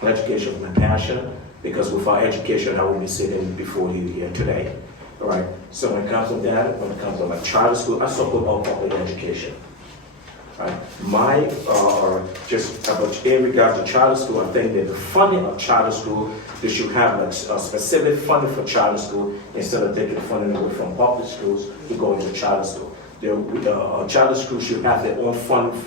is my passion, because without education I wouldn't be sitting before you here today. All right. So when it comes to that, when it comes to like charter school, I support all public education. Right. In regard to charter school, I think that the funding of charter school, they should have like a specific funding for charter school instead of taking funding away from public schools to go into charter school. The charter school should have their own funding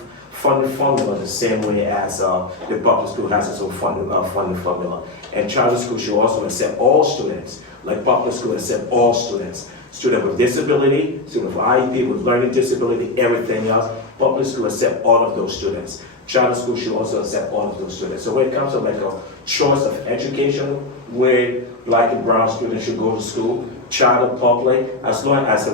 formula the same way as the public school has its own funding formula. And charter school should also accept all students, like public school accept all students. Student with disability, student with IEP, with learning disability, everything else. Public school accept all of those students. Charter school should also accept all of those students. So when it comes to like a choice of education, where Black and brown students should go to school, charter, public, as long as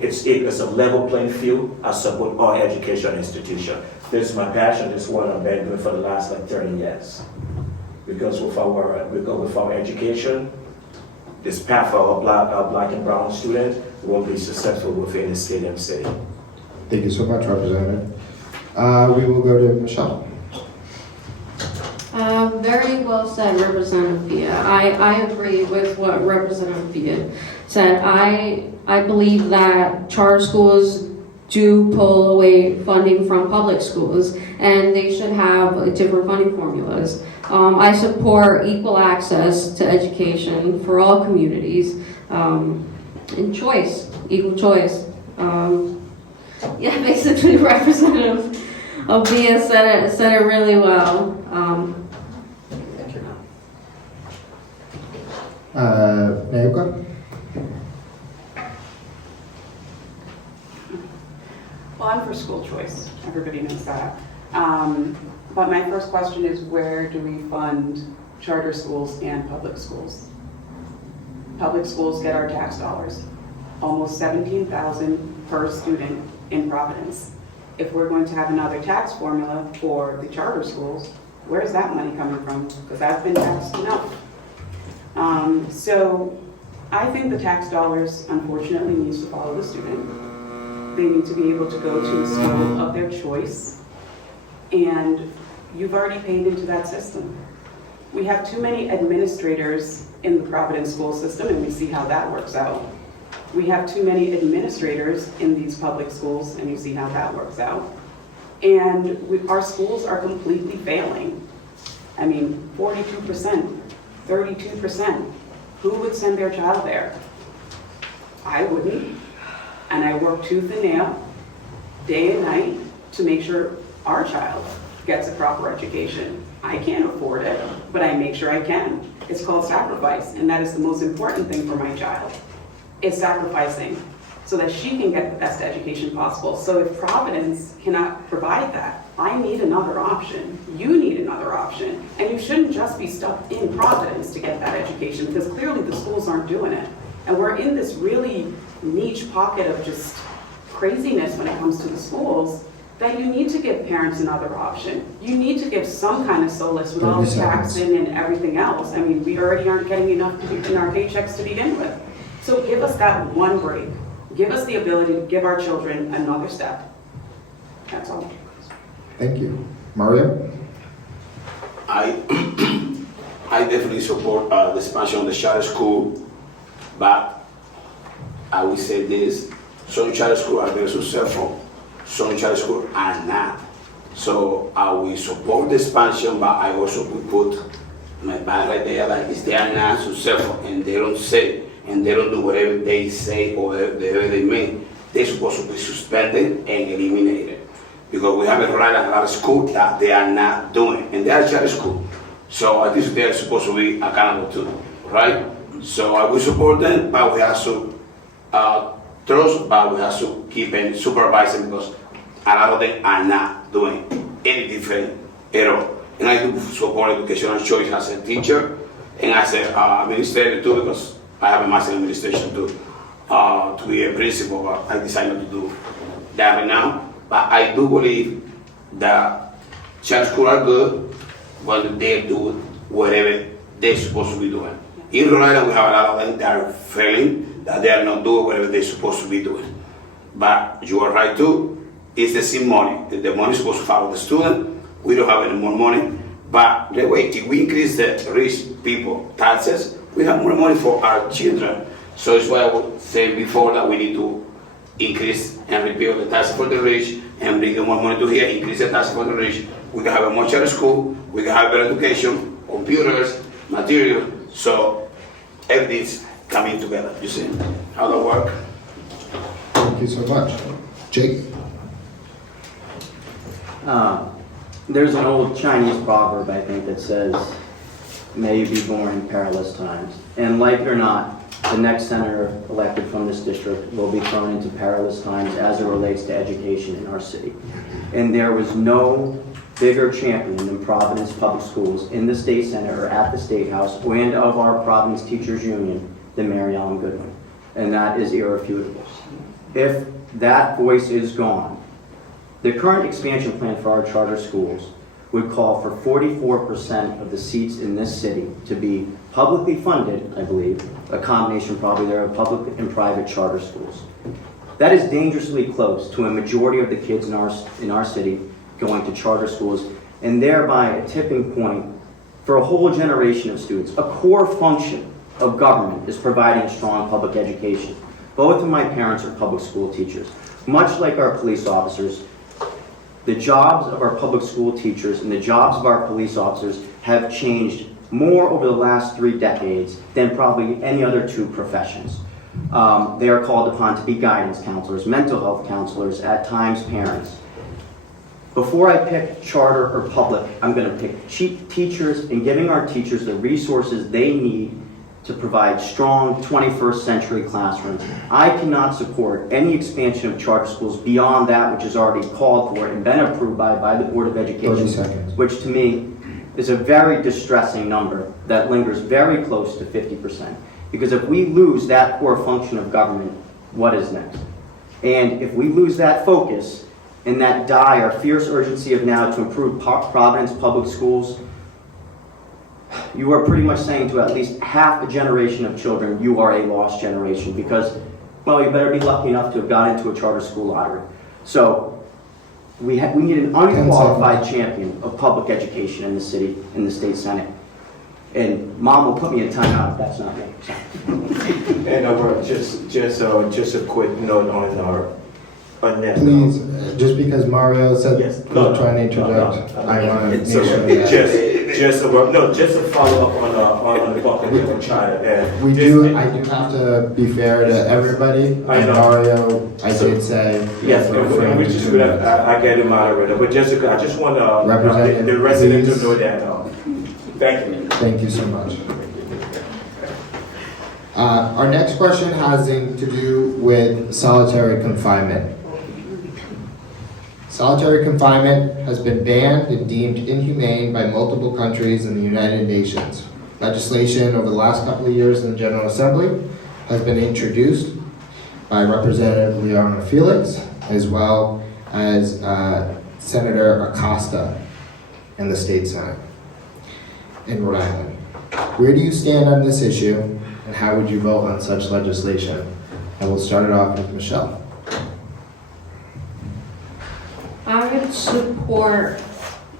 it's a level playing field, I support all education institutions. This is my passion. This is what I've been doing for the last 30 years. Because with our education, this path for our Black and brown students won't be successful within the state and city. Thank you so much, Representative. We will go to Michelle. Very well said, Representative Biah. I agree with what Representative Biah said. I believe that charter schools do pull away funding from public schools, and they should have different funding formulas. I support equal access to education for all communities, and choice, equal choice. Yeah, basically, Representative Biah said it really well. Thank you. Niyoka? for school choice. Everybody knows that. But my first question is, where do we fund charter schools and public schools? Public schools get our tax dollars, almost $17,000 per student in Providence. If we're going to have another tax formula for the charter schools, where's that money coming from? Because that's been taxed enough. So I think the tax dollars, unfortunately, needs to follow the student. They need to be able to go to a school of their choice, and you've already paid into that system. We have too many administrators in the Providence school system, and we see how that works out. We have too many administrators in these public schools, and you see how that works out. And our schools are completely failing. I mean, 42%, 32%. Who would send their child there? I wouldn't. And I work tooth and nail, day and night, to make sure our child gets a proper education. I can't afford it, but I make sure I can. It's called sacrifice, and that is the most important thing for my child, is sacrificing so that she can get the best education possible. So if Providence cannot provide that, I need another option. You need another option. And you shouldn't just be stuck in Providence to get that education, because clearly the schools aren't doing it. And we're in this really niche pocket of just craziness when it comes to the schools, that you need to give parents another option. You need to give some kind of solace with all the taxing and everything else. I mean, we already aren't getting enough in our paychecks to begin with. So give us that one break. Give us the ability to give our children another step. That's all. Thank you. Mario? I definitely support the expansion of the charter school, but I will say this: some charter schools are very successful, some charter schools are not. So I will support the expansion, but I also will put my back right there, like if they are not successful and they don't say and they don't do whatever they say or whatever they mean, they're supposed to be suspended and eliminated. Because we have in Rhode Island a lot of schools that they are not doing, and they are charter schools. So I think they are supposed to be accountable too, right? So I will support them, but we have to trust, but we have to keep and supervising, because a lot of them are not doing any different at all. And I do support educational choice as a teacher and as a administrator too, because I have a master in administration too, to be a principal, but I decided not to do that right now. But I do believe that charter schools are good when they do whatever they're supposed to be doing. In Rhode Island, we have a lot of them that are failing, that they are not doing whatever they're supposed to be doing. But you are right too, it's the same money. The money is supposed to follow the student. We don't have any more money. But the way, if we increase the rich people taxes, we have more money for our children. So it's why I would say before that we need to increase and repeal the taxes for the rich and bring more money to here, increase the taxes for the rich. We can have a much better school, we can have better education, computers, material, so everything's coming together. You see how that works? Thank you so much. Jake? There's an old Chinese proverb, I think, that says, "May you be born in perilous times." And like it or not, the next senator elected from this district will be thrown into perilous times as it relates to education in our city. And there was no bigger champion than Providence Public Schools in the state senate or at the state house and of our Providence Teachers Union than Mary Ellen Goodwin. And that is irrefutable. If that voice is gone, the current expansion plan for our charter schools would call for 44% of the seats in this city to be publicly funded, I believe, a combination probably there of public and private charter schools. That is dangerously close to a majority of the kids in our city going to charter schools, and thereby a tipping point for a whole generation of students. A core function of government is providing a strong public education. Both of my parents are public school teachers. Much like our police officers, the jobs of our public school teachers and the jobs of our police officers have changed more over the last 3 decades than probably any other 2 professions. They are called upon to be guidance counselors, mental health counselors, at times parents. Before I pick charter or public, I'm going to pick cheap teachers and giving our teachers the resources they need to provide strong 21st century classrooms. I cannot support any expansion of charter schools beyond that which is already called for and been approved by the Board of 30 Education, seconds. which to me is a very distressing number that lingers very close to 50%. Because if we lose that core function of government, what is next? And if we lose that focus and that dire, fierce urgency of now to improve Providence public schools, you are pretty much saying to at least half a generation of children, you are a lost generation because, well, you better be lucky enough to have got into a charter school lottery. So we need an unqualified champion of public education in the city, in the state senate. And Mom will put me in timeout if that's not me. And just a quick note on that. Please, just because Mario said, Yes. not trying to interject, I want to make It's sure okay. that. Just a follow up on the bucket of China. And I this- do have to be fair to everybody. I And know. Mario, I did say. Yes, and which is good. I get it, moderator. But Jessica, I just want Representative, the resident please. to know that. Thank you. Thank you so much. Our next question has to do with solitary confinement. Solitary confinement has been banned and deemed inhumane by multiple countries in the United Nations. Legislation over the last couple of years in the General Assembly has been introduced by Representative Leona Felix, as well as Senator Acosta in the State Senate in Rhode Island. Where do you stand on this issue, and how would you vote on such legislation? And we'll start it off with Michelle. I would support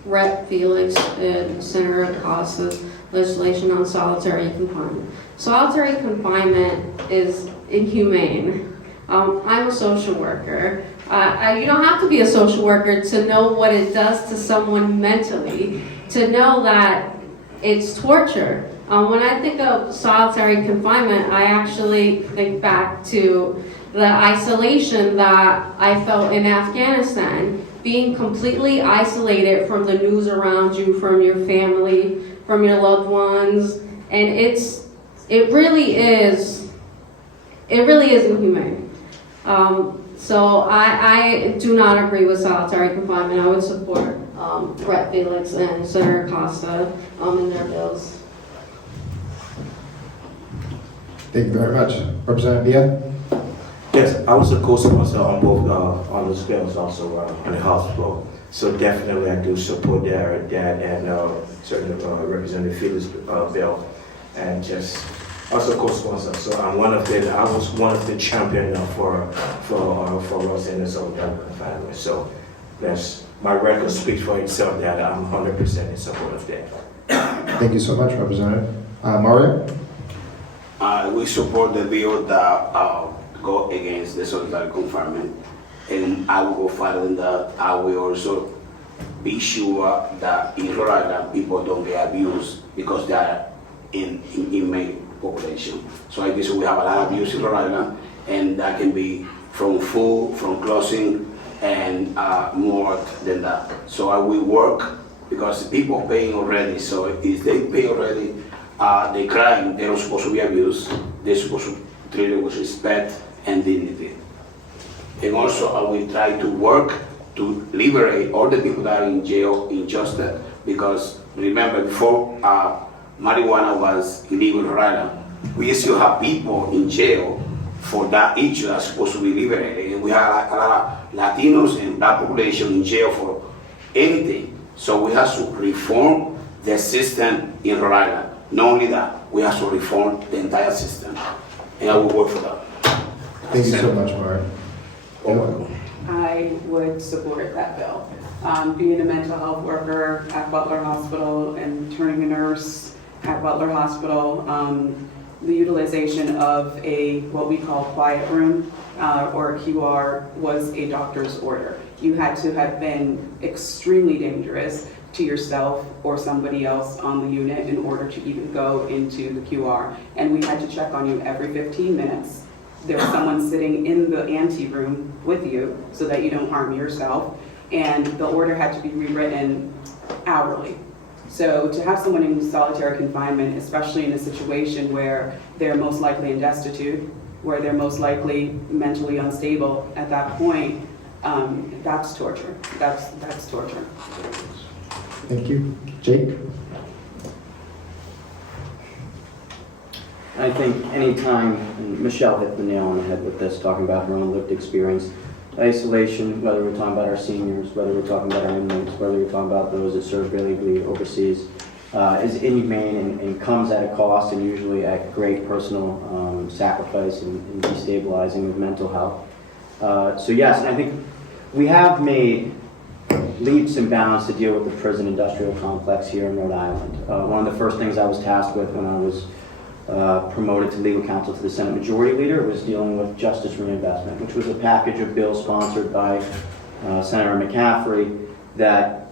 Rep. Felix and Senator Acosta's legislation on solitary confinement. Solitary confinement is inhumane. I'm a social worker. You don't have to be a social worker to know what it does to someone mentally, to know that it's torture. When I think of solitary confinement, I actually think back to the isolation that I felt in Afghanistan, being completely isolated from the news around you, from your family, from your loved ones, and it really is inhumane. So I do not agree with solitary confinement. I would support Rep. Felix and Senator Acosta in their bills. Thank you very much. Representative Biah? Yes, I was a co-sponsor on both on those bills also on the House floor. So definitely I do support that and certainly Representative Felix' bill, and just also co-sponsor. So I was one of the champion for us in the solitary confinement. So that's my record speaks for itself that I'm 100% in support of that. Thank you so much, Representative. Mario? We support the bill that go against the solitary confinement, and I will go further than that. I will also be sure that in Rhode Island people don't get abused because they are in inmate population. So I guess we have a lot of abuse in Rhode Island, and that can be from food, from clothing, and more than that. So I will work because people paying already. So if they pay already, they crime, they're not supposed to be abused. They're supposed to treat it with respect and dignity. And also I will try to work to liberate all the people that are in jail injustice, because remember before marijuana was illegal in Rhode Island, we still have people in jail for that issue that's supposed to be liberated. And we have a lot of Latinos and black population in jail for anything. So we have to reform the system in Rhode Island. Not only that, we have to reform the entire system. And I will work for that. Thank you so much, Mario. I would support that bill. Being a mental health worker at Butler Hospital and turning a nurse at Butler Hospital, the utilization of what we call quiet room or QR was a doctor's order. You had to have been extremely dangerous to yourself or somebody else on the unit in order to even go into the QR. And we had to check on you every 15 minutes. There was someone sitting in the ante room with you so that you don't harm yourself. And the order had to be rewritten hourly. So to have someone in solitary confinement, especially in a situation where they're most likely in destitute, where they're most likely mentally unstable at that point, that's torture. That's torture. Thank you. Jake? I think anytime, and Michelle hit the nail on the head with this, talking about her own lived experience, isolation, whether we're talking about our seniors, whether we're talking about our inmates, whether we're talking about those that serve illegally overseas, is inhumane and comes at a cost and usually at great personal sacrifice and destabilizing of mental health. So yes, and I think we have made leaps and bounds to deal with the prison industrial complex here in Rhode Island. One of the first things I was tasked with when I was promoted to legal counsel to the Senate Majority Leader was dealing with justice reinvestment, which was a package of bills sponsored by Senator McCaffrey that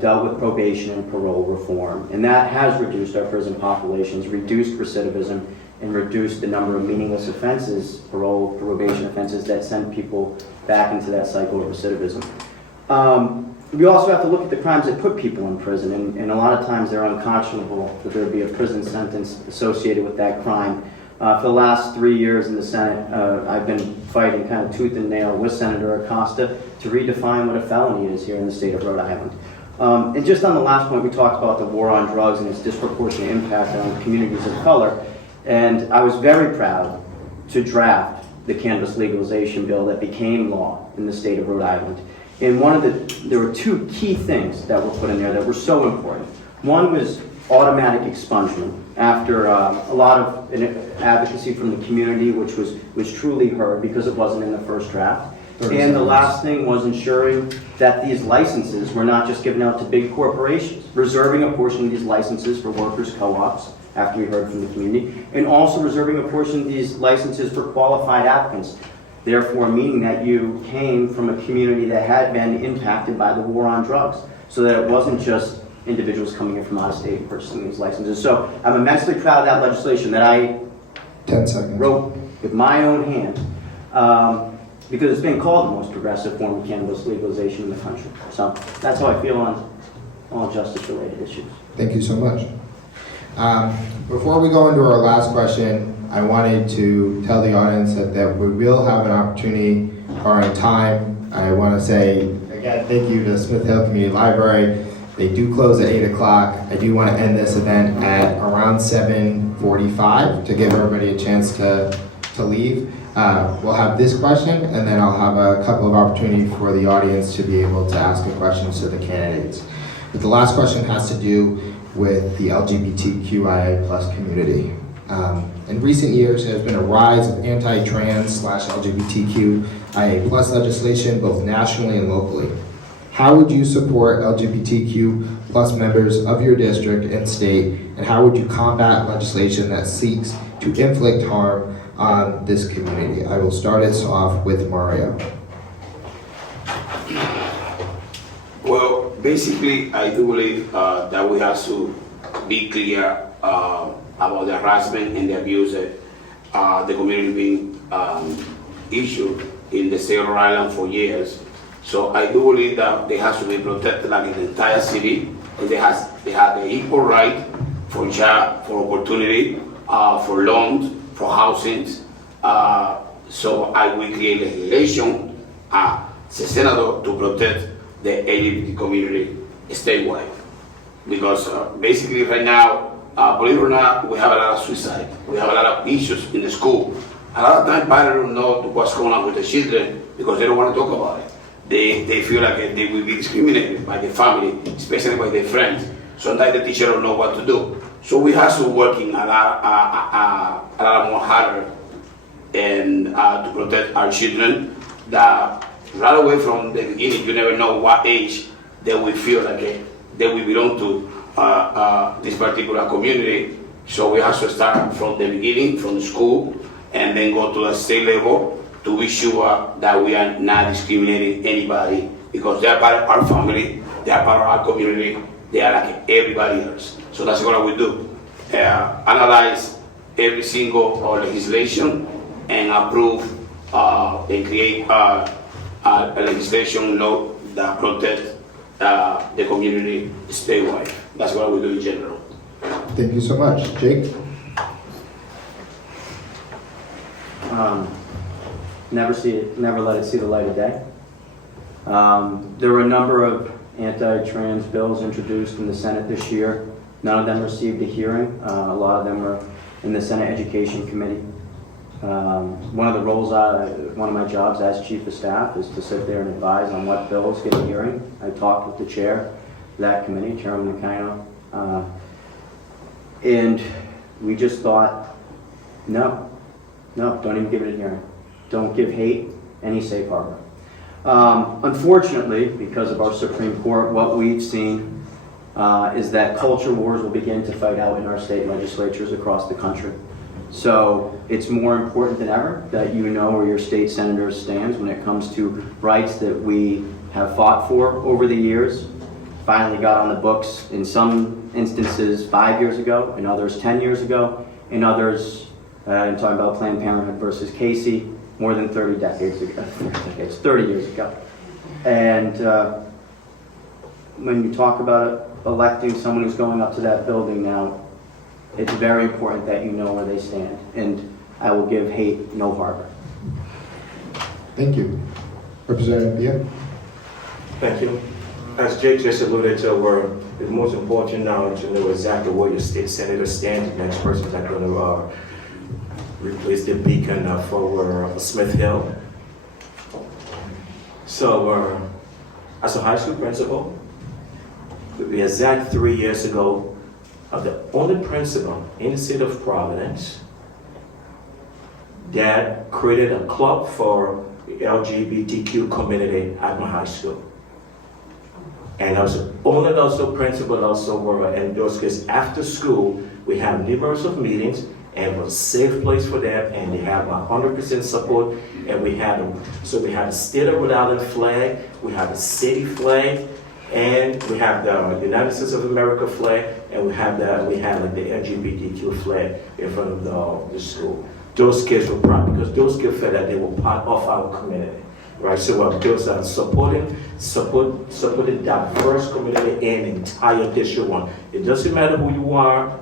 dealt with probation and parole reform. And that has reduced our prison populations, reduced recidivism, and reduced the number of meaningless offenses, parole, probation offenses, that send people back into that cycle of recidivism. We also have to look at the crimes that put people in prison, and a lot of times they're unconscionable that there would be a prison sentence associated with that crime. For the last 3 years in the Senate, I've been fighting kind of tooth and nail with Senator Acosta to redefine what a felony is here in the state of Rhode Island. And just on the last point, we talked about the war on drugs and its disproportionate impact on communities of color, and I was very proud to draft the cannabis legalization bill that became law in the state of Rhode Island. And there were two key things that were put in there that were so important. One was automatic expungement after a lot of advocacy from the community, which was truly heard because it wasn't in the first draft. And the last thing was ensuring that these licenses were not just given out to big corporations, reserving a portion of these licenses for workers' co-ops, after we heard from the community, and also reserving a portion of these licenses for qualified applicants. Therefore, meaning that you came from a community that had been impacted by the war on drugs, so that it wasn't just individuals coming in from out of state and purchasing these licenses. So I'm immensely proud of that legislation that I 10 seconds. wrote with my own hand, because it's been called the most progressive form of cannabis legalization in the country. So that's how I feel on all justice-related issues. Thank you so much. Before we go into our last question, I wanted to tell the audience that we will have an opportunity or a time. I want to say, again, thank you to Smith Hill Community Library. They do close at 8 o'clock. I do want to end this event at around 7:45 to give everybody a chance to leave. We'll have this question, and then I'll have a couple of opportunities for the audience to be able to ask questions to the candidates. But the last question has to do with the LGBTQIA+ community. In recent years, there's been a rise of anti-trans/LGBTQIA+ legislation, both nationally and locally. How would you support LGBTQ+ members of your district and state, and how would you combat legislation that seeks to inflict harm on this community? I will start us off with Mario. Well, basically, I do believe that we have to be clear about the harassment and the abuse that the community being issued in the state of Rhode Island for years. So I do believe that they have to be protected like in the entire city, and they have the equal right for job, for opportunity, for loans, for housing. So I will create legislation as a senator to protect the LGBT community statewide. Because basically right now, believe it or not, we have a lot of suicide. We have a lot of issues in the school. A lot of times parents don't know what's going on with the children because they don't want to talk about it. They feel like they will be discriminated by the family, especially by their friends. Sometimes the teacher don't know what to do. So we have to working a lot more harder and to protect our children. That right away from the beginning, you never know what age they will feel like they will belong to this particular community. So we have to start from the beginning, from the school, and then go to the state level to be sure that we are not discriminating anybody, because they are part of our family, they are part of our community, they are like everybody else. So that's what we do. Analyze every single legislation and approve and create a legislation law that protects the community statewide. That's what we do in general. Thank you so much. Jake? Never let it see the light of day. There were a number of anti-trans bills introduced in the Senate this year. None of them received a hearing. A lot of them were in the Senate Education Committee. One of my jobs as Chief of Staff is to sit there and advise on what bills get a hearing. I talked with the chair of that committee, Chairman Niyoka, and we just thought, no, don't even give it a hearing. Don't give hate any safe harbor. Unfortunately, because of our Supreme Court, what we've seen is that culture wars will begin to fight out in our state legislatures across the country. So it's more important than ever that you know where your state senator stands when it comes to rights that we have fought for over the years. Finally got on the books in some instances 5 years ago, in others 10 years ago, in others, I'm talking about Planned Parenthood versus Casey, more than 30 years ago. And when you talk about electing someone who's going up to that building now, it's very important that you know where they stand. And I will give hate no harbor. Thank you. Representative Biah? Thank you. As Jake just alluded to, it's most important now to know exactly where your state senator stands. The next person that's going to replace the beacon for Smith Hill. So, as a high school principal, to be exact 3 years ago, the only principal in the city of Providence that created a club for the LGBTQ community at my high school. And I was only also principal also were endorsed because after school we have numerous of meetings and it was a safe place for them and they have 100% support. And we have the state of Rhode Island flag, we have the city flag, and we have the United States of America flag, and we have the LGBTQ flag in front of the school. Those kids were proud because those kids felt that they were part of our community, right? So those are supporting diverse community in entire District 1. It doesn't matter who you are,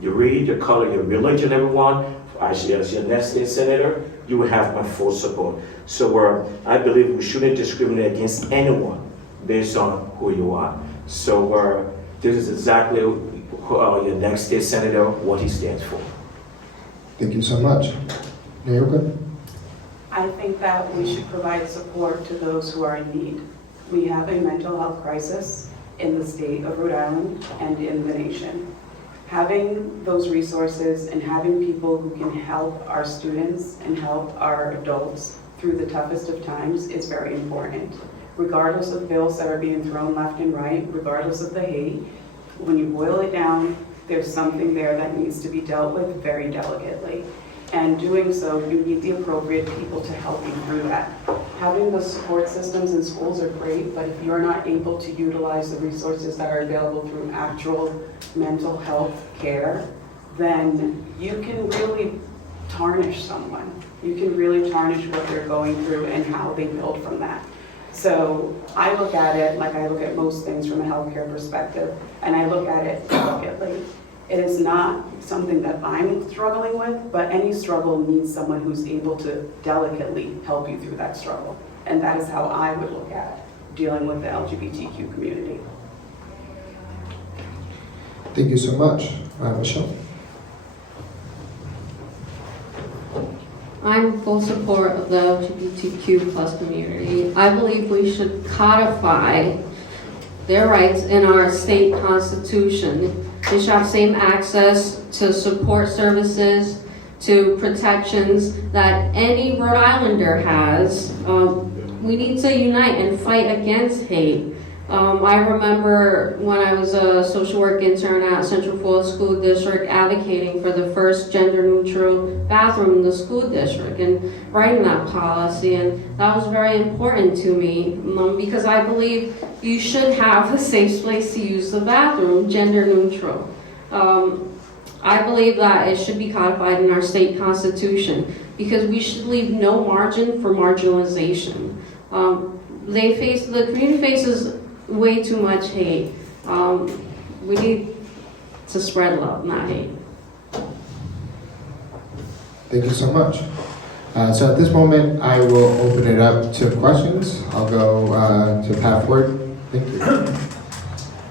your read, your color, your religion, everyone. As your next state senator, you will have my full support. So I believe we shouldn't discriminate against anyone based on who you are. So this is exactly your next state senator, what he stands for. Thank you so much. Niyoka? I think that we should provide support to those who are in need. We have a mental health crisis in the state of Rhode Island and in the nation. Having those resources and having people who can help our students and help our adults through the toughest of times is very important. Regardless of bills that are being thrown left and right, regardless of the hate, when you boil it down, there's something there that needs to be dealt with very delicately. And doing so, you need the appropriate people to help you through that. Having the support systems in schools are great, but if you're not able to utilize the resources that are available through actual mental health care, then you can really tarnish someone. You can really tarnish what they're going through and how they build from that. So I look at it like I look at most things from a healthcare perspective, and I look at it delicately. It is not something that I'm struggling with, but any struggle needs someone who's able to delicately help you through that struggle. And that is how I would look at dealing with the LGBTQ community. Thank you so much. Michelle? I'm in full support of the LGBTQ plus community. I believe we should codify their rights in our state constitution. They should have same access to support services, to protections that any Rhode Islander has. We need to unite and fight against hate. I remember when I was a social work intern at Central Florida School District advocating for the first gender-neutral bathroom in the school district and writing that policy, and that was very important to me because I believe you should have a safe place to use the bathroom, gender-neutral. I believe that it should be codified in our state constitution because we should leave no margin for marginalization. The community faces way too much hate. we need to spread love, not hate. Thank you so much. So at this moment, I will open it up to questions. I'll go to Pat Ford. Thank you.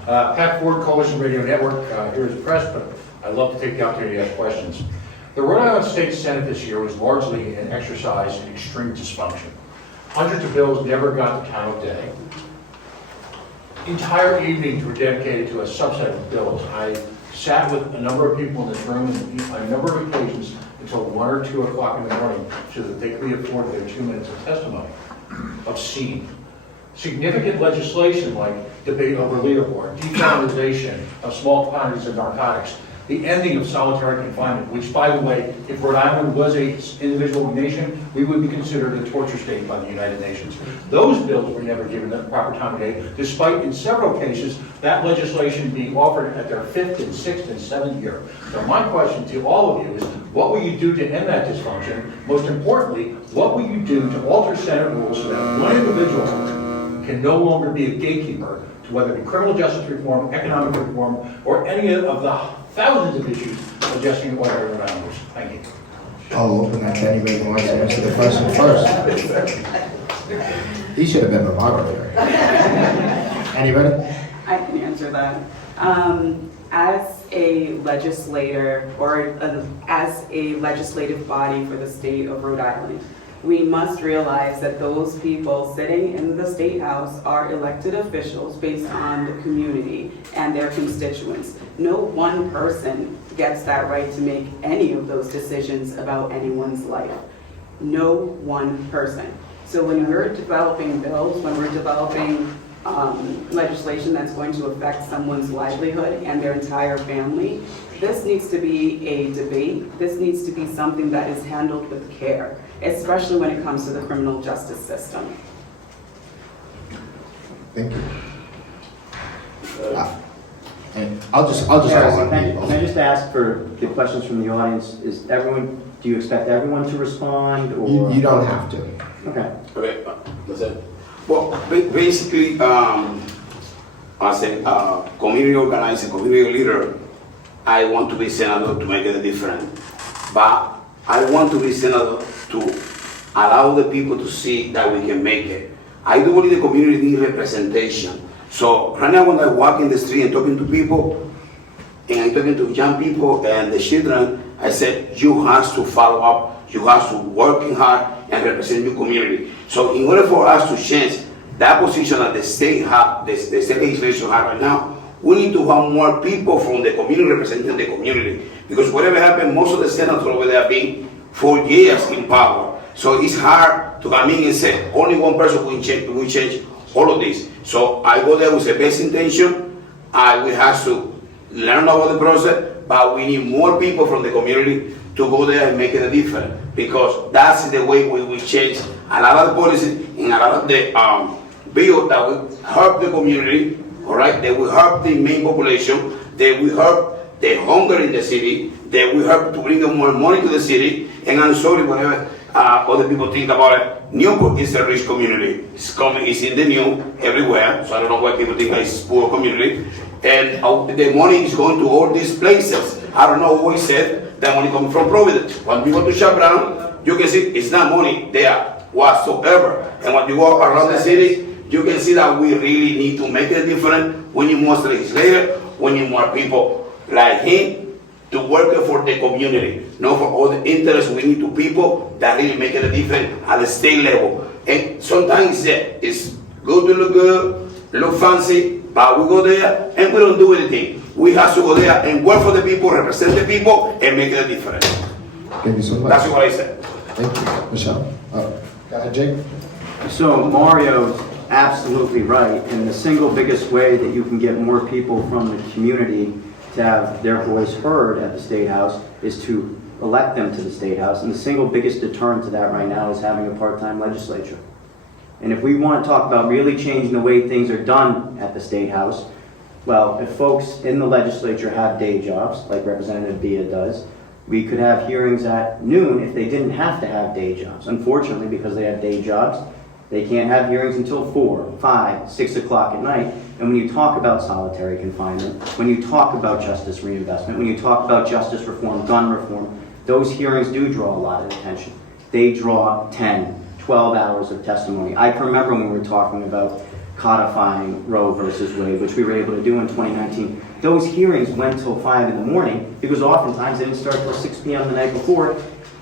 Pat Ford, Coalition Radio Network, here is the press, but I'd love to take the opportunity to ask questions. The Rhode Island State Senate this year was largely an exercise in extreme dysfunction. Hundreds of bills never got the time of day. Entire evenings were dedicated to a subset of bills. I sat with a number of people in this room on a number of occasions until 1 or 2 o'clock in the morning so that they could afford their 2 minutes of testimony. Obscene. Significant legislation like debate over leaderboard, decriminalization of small quantities of narcotics, the ending of solitary confinement, which, by the way, if Rhode Island was an individual nation, we would be considered a torture state by the United Nations. Those bills were never given the proper time of day, despite, in several cases, that legislation being offered at their 5th and 6th and 7th year. So my question to all of you is, what will you do to end that dysfunction? Most importantly, what will you do to alter Senate rules so that one individual can no longer be a gatekeeper to whether it be criminal justice reform, economic reform, or any of the thousands of issues addressing what are around us? Thank you. I'll open that to anybody who wants to answer the question first. He should have been the moderator. Anybody? I can answer that. As a legislator or as a legislative body for the state of Rhode Island, we must realize that those people sitting in the State House are elected officials based on the community and their constituents. No one person gets that right to make any of those decisions about anyone's life. No one person. So when we're developing bills, when we're developing legislation that's going to affect someone's livelihood and their entire family, this needs to be a debate. This needs to be something that is handled with care, especially when it comes to the criminal justice system. Thank you. And I'll just call on Can people. I just ask for the questions from the audience? Do you expect everyone to respond, or? You don't have to. Okay. Okay, that's it. Well, basically, as a community organizer, community leader, I want to be senator to make a difference. But I want to be senator to allow the people to see that we can make it. I do believe the community needs representation. So right now when I walk in the street and talking to people, and I'm talking to young people and the children, I said, you have to follow up, you have to work hard and represent your community. So in order for us to change that position that the state legislation have right now, we need to have more people from the community representing the community. Because whatever happened, most of the senators over there have been for years in power. So it's hard to come in and say, only one person will change all of this. So I go there with the best intention. We have to learn about the process, but we need more people from the community to go there and make it a difference. Because that's the way we will change a lot of the policies and a lot of the bills that will help the community. All right, they will help the main population, they will help the hunger in the city, they will help to bring more money to the city, and I'm sorry, whatever other people think about it, Niyoka is a rich community. It's in the news everywhere, so I don't know why people think it's poor community. And the money is going to all these places. I don't know who said that money comes from Providence. When you go to shop around, you can see it's not money there whatsoever. And when you go around the city, you can see that we really need to make a difference. We need more legislators, we need more people like him to work for the community, not for all the interests. We need people that really make a difference at the state level. And sometimes it's good to look good, look fancy, but we go there and we don't do anything. We have to go there and work for the people, represent the people, and make a difference. Thank you so much. That's what I said. Thank you. Michelle? Go ahead, Jake. So Mario's absolutely right, and the single biggest way that you can get more people from the community to have their voice heard at the State House is to elect them to the State House, and the single biggest deterrent to that right now is having a part-time legislature. And if we want to talk about really changing the way things are done at the State House, well, if folks in the legislature have day jobs, like Representative Biah does, we could have hearings at noon if they didn't have to have day jobs. Unfortunately, because they have day jobs, They can't have hearings until 4, 5, 6 o'clock at night. And when you talk about solitary confinement, when you talk about justice reinvestment, when you talk about justice reform, gun reform, those hearings do draw a lot of attention. They draw 10, 12 hours of testimony. I can remember when we were talking about codifying Roe versus Wade, which we were able to do in 2019. Those hearings went till 5 in the morning because oftentimes they didn't start till 6 p.m. the night before,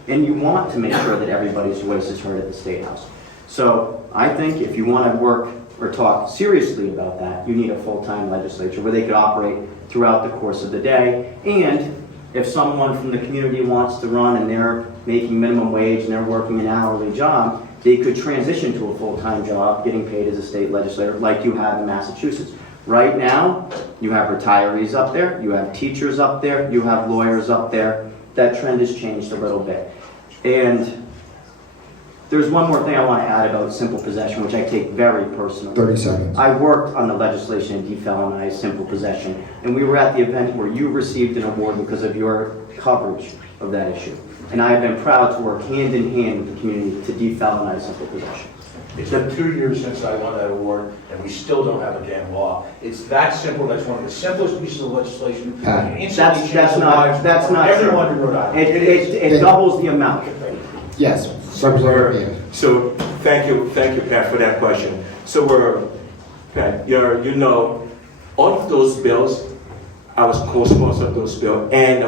and you want to make sure that everybody's voice is heard at the State House. So I think if you want to work or talk seriously about that, you need a full-time legislature where they could operate throughout the course of the day. And if someone from the community wants to run and they're making minimum wage and they're working an hourly job, they could transition to a full-time job getting paid as a state legislator like you have in Massachusetts. Right now, you have retirees up there, you have teachers up there, you have lawyers up there. That trend has changed a little bit. And there's one more thing I want to add about simple possession, which I take very personally. 30 seconds. I worked on the legislation to defelonize simple possession, and we were at the event where you received an award because of your coverage of that issue. And I have been proud to work hand in hand with the community to defelonize simple possession. It's been 2 years since I won that award, and we still don't have a damn law. It's that simple. That's one of the simplest pieces of legislation. Pat. It instantly changes the lives That's of not everyone true. in Rhode Island. It doubles the amount. Yes, Representative Biah. So thank you, Pat, for that question. So Pat, you know, all of those bills, I was co-sponsor of those bills, and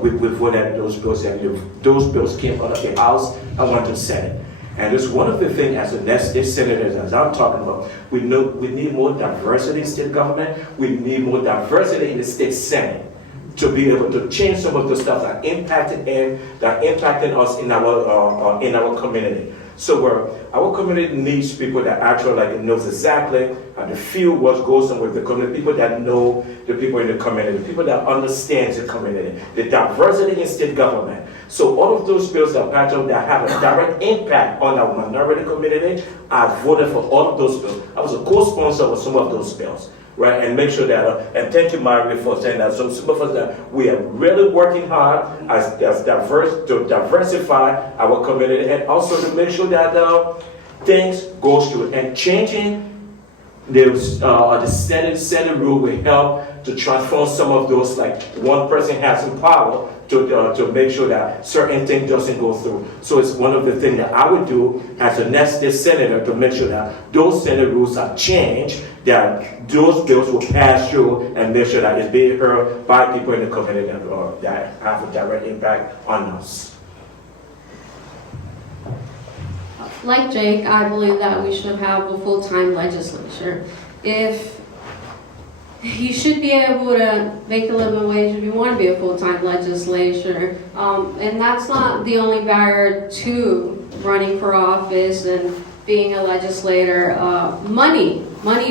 we voted those bills, and those bills came out of the House and went to the Senate. And it's one of the things as the next state senators, as I'm talking about, we need more diversity in state government. We need more diversity in the state Senate to be able to change some of the stuff that impacted us in our community. So our community needs people that actually knows exactly how to feel what goes on with the community, people that know the people in the community, people that understand the community, the diversity in state government. So all of those bills that have a direct impact on our minority community, I voted for all of those bills. I was a co-sponsor of some of those bills. Right, and make sure that, and thank you, Mary, for saying that. So some of us that we are really working hard to diversify our community, and also to make sure that things goes through and changing the Senate rule will help to transform some of those, like one person has some power to make sure that certain things doesn't go through. So it's one of the things that I would do as a next state senator to make sure that those Senate rules are changed, that those bills will pass through, and make sure that it's being heard by people in the community that have a direct impact on us. Like Jake, I believe that we should have a full-time legislature. You should be able to make a living wage if you want to be a full-time legislature. And that's not the only barrier to running for office and being a legislator. Money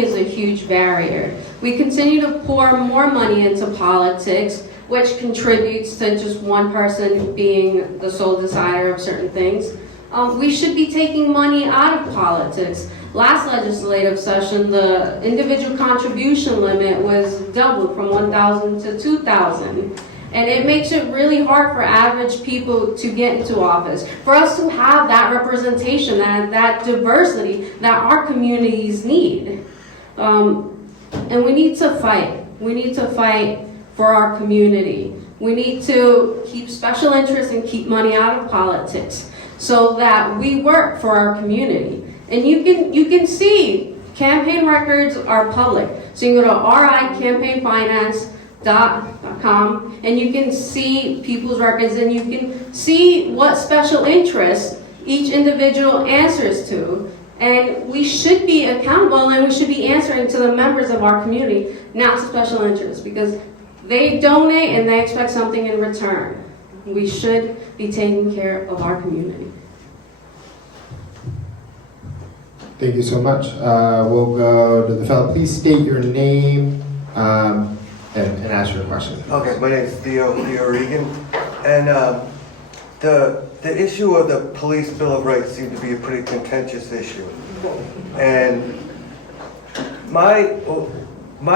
is a huge barrier. We continue to pour more money into politics, which contributes to just one person being the sole decider of certain things. We should be taking money out of politics. Last legislative session, the individual contribution limit was doubled from $1,000 to $2,000. And it makes it really hard for average people to get into office. For us to have that representation, that diversity that our communities need. And we need to fight. We need to fight for our community. We need to keep special interests and keep money out of politics so that we work for our community. And you can see campaign records are public. So you can go to ricampaignfinance.com and you can see people's records and you can see what special interests each individual answers to. And we should be accountable and we should be answering to the members of our community, not to special interests, because they donate and they expect something in return. We should be taking care of our community. Thank you so much. We'll go to the fellow. Please state your name and ask your question. Okay, my name is Theo Regan, and the issue of the police Bill of Rights seemed to be a pretty contentious issue. And my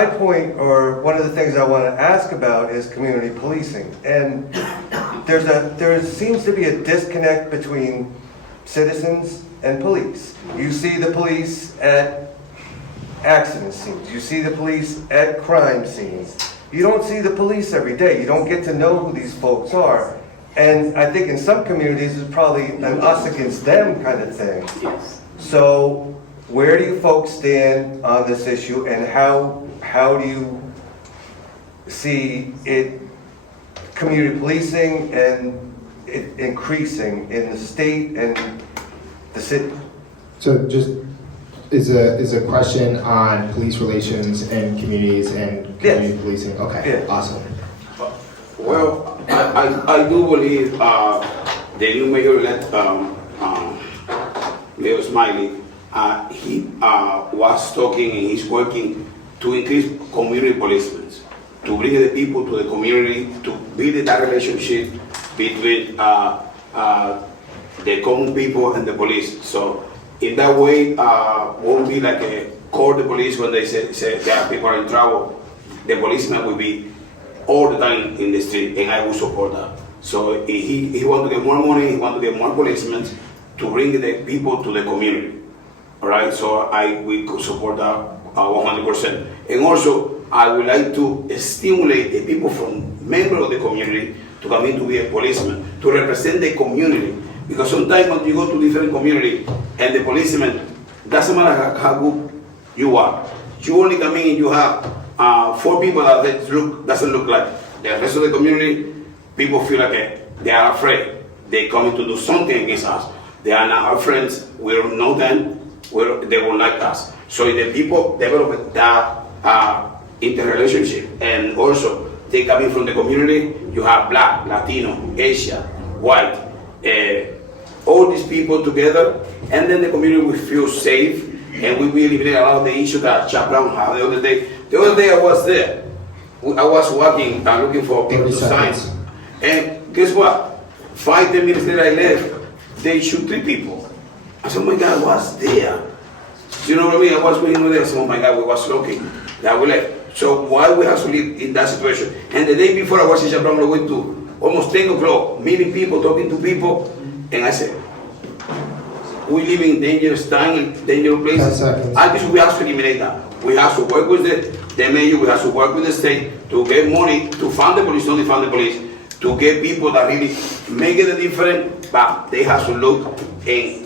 point, or one of the things I want to ask about, is community policing. And there seems to be a disconnect between citizens and police. You see the police at accident scenes. You see the police at crime scenes. You don't see the police every day. You don't get to know who these folks are. And I think in some communities, it's probably an us against them kind of thing. Yes. So where do you folks stand on this issue, and how do you see it, community policing and it increasing in the state and the city? So just is a question on police relations and communities and community Yes. policing? Okay, Yeah. awesome. Well, I do believe the new mayor elect, Mayor Smiley, he was talking and he's working to increase community policemen, to bring the people to the community, to build that relationship between the common people and the police. So in that way, won't be like a call the police when they say that people are in trouble. The policeman will be all the time in the street, and I will support that. So he want to get more money, he want to get more policemen to bring the people to the community. All right, so we could support that 100%. And also, I would like to stimulate the people from members of the community to come in to be a policeman, to represent the community. Because sometimes when you go to different community and the policeman, doesn't matter how good you are, you only come in and you have 4 people that doesn't look like the rest of the community. People feel like they are afraid. They come to do something against us. They are not our friends. We don't know them. They won't like us. So the people develop that interrelationship, and also they come in from the community. You have Black, Latino, Asian, white, all these people together, and then the community will feel safe, and we will eliminate a lot of the issues that Chap Brown had the other day. The other day I was there. I was walking looking for people to sign. And guess what? 5-10 minutes later I left. They shoot 3 people. I said, oh my God, what's there? You know what I mean? I was waiting over there. I said, oh my God, we was lucky that we left. So why we have to live in that situation? And the day before I was in Chabron, I went to almost 10 o'clock, meeting people, talking to people. And I said, we live in dangerous time, dangerous places. 10 seconds. I think we have to eliminate that. We have to work with the mayor, we have to work with the state to get money to fund the police, not to fund the police, to get people that really make it a difference, but they have to look and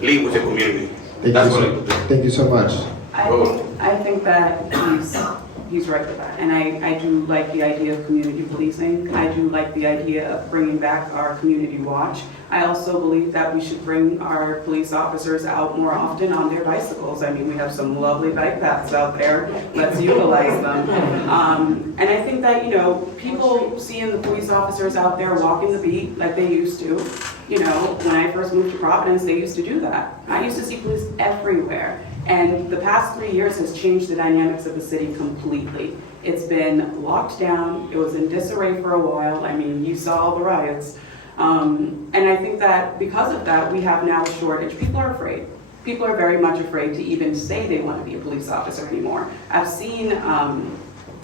live with the community. Thank you so much. I think that he's right with that. And I do like the idea of community policing. I do like the idea of bringing back our community watch. I also believe that we should bring our police officers out more often on their bicycles. I mean, we have some lovely bike paths out there. Let's utilize them. And I think that, people seeing the police officers out there walking the beat like they used to, when I first moved to Providence, they used to do that. I used to see police everywhere. And the past 3 years has changed the dynamics of the city completely. It's been locked down. It was in disarray for a while. I mean, you saw all the riots. And I think that because of that, we have now a shortage. People are afraid. People are very much afraid to even say they want to be a police officer anymore. I've seen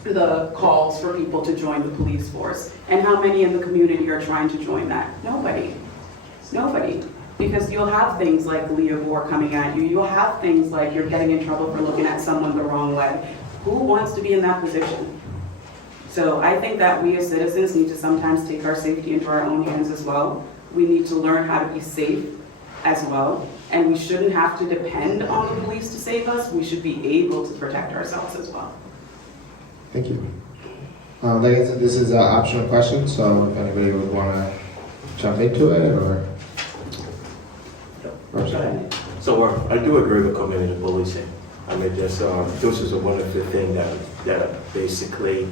the calls for people to join the police force. And how many in the community are trying to join that? Nobody. Nobody. Because you'll have things like Leah Moore coming at you. You'll have things like you're getting in trouble for looking at someone the wrong way. Who wants to be in that position? So I think that we as citizens need to sometimes take our safety into our own hands as well. We need to learn how to be safe as well. And we shouldn't have to depend on the police to save us. We should be able to protect ourselves as well. Thank you. Ladies, this is an optional question, so if anybody would want to jump into it, or... So I do agree with community policing. I mean, this is one of the things that basically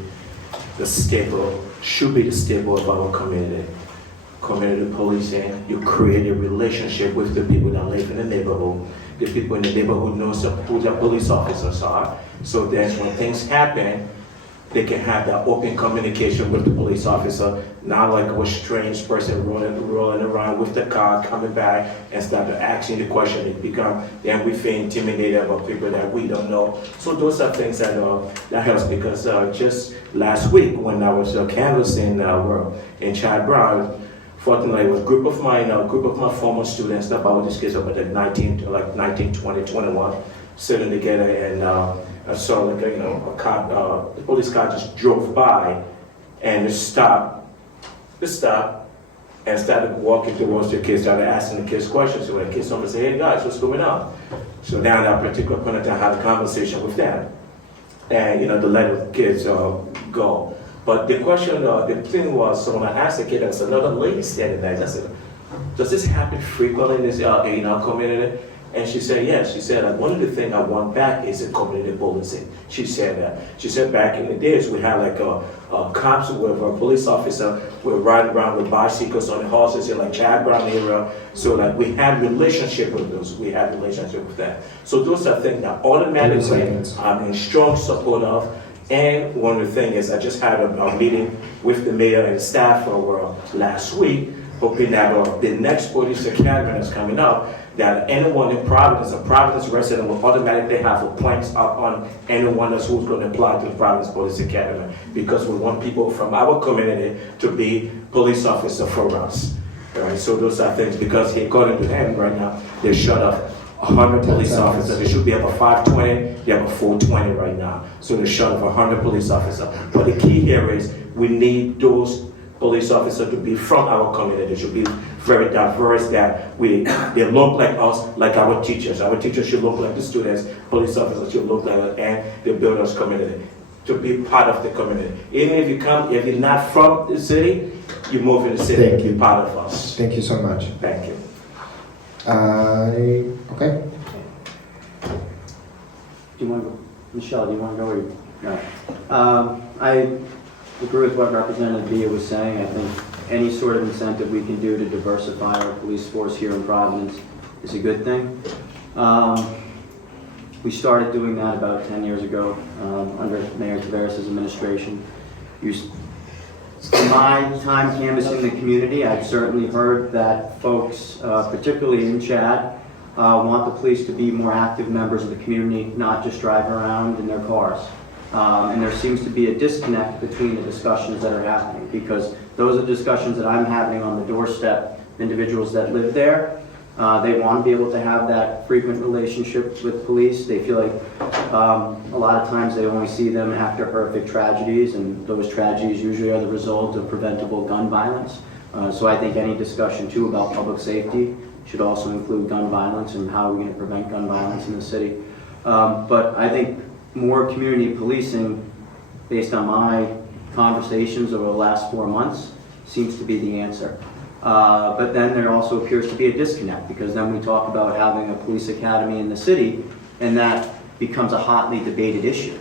the staple, should be the staple of our community. Community policing, you create a relationship with the people that live in the neighborhood. The people in the neighborhood know who the police officers are. So that when things happen, they can have that open communication with the police officer, not like a strange person rolling around with the car, coming back and start asking the question. Then we feel intimidated about people that we don't know. So those are things that helps, because just last week when I was canvassing in Chad Brown, Fortunately, it was a group of my former students that about these kids up at 19, 20, 21, sitting together, and I saw like a cop, the police car just drove by, and it stopped, and started walking towards the kids, started asking the kids questions. So when the kids started to say, "Hey guys, what's going on?" So now that particular point in time, I had a conversation with them, and to let the kids go. But the question, the thing was, so when I asked the kid, there was another lady standing there. I said, "Does this happen frequently in this community?" And she said, yes. She said, one of the things I want back is the community policing. She said that. She said back in the days, we had like cops with a police officer were riding around with bicycles on the horses in like Chad Brown area. So like we had relationship with those. We had relationship with that. So those are things that automatically I'm in strong support of. And one of the things is I just had a meeting with the mayor and the staff last week, hoping that the next police academy that's coming up, that anyone in Providence, a Providence resident, will automatically have the points up on anyone else who's going to apply to the Providence Police Academy, because we want people from our community to be police officers for us. All right, so those are things, because according to him right now, they're short of 100 police officers. They should be about 520, they have a 420 right now. So they're short of 100 police officers. But the key here is we need those police officers to be from our community. They should be very diverse, that they look like us, like our teachers. Our teachers should look like the students. Police officers should look like us, and the builders community, to be part of the community. Even if you're not from the city, you move in the city and be part of us. Thank you so much. Thank you. Okay. Do you want to go? Michelle, do you want to go? Or you? No. I agree with what Representative Biah was saying. I think any sort of incentive we can do to diversify our police force here in Providence is a good thing. We started doing that about 10 years ago under Mayor Rivera's administration. In my time canvassing the community, I've certainly heard that folks, particularly in Chad, want the police to be more active members of the community, not just drive around in their cars. And there seems to be a disconnect between the discussions that are happening, because those are discussions that I'm having on the doorstep of individuals that live there. They want to be able to have that frequent relationship with police. They feel like a lot of times they only see them after horrific tragedies, and those tragedies usually are the result of preventable gun violence. So I think any discussion too about public safety should also include gun violence and how we're going to prevent gun violence in the city. But I think more community policing, based on my conversations over the last 4 months, seems to be the answer. But then there also appears to be a disconnect, because then we talk about having a police academy in the city, and that becomes a hotly debated issue,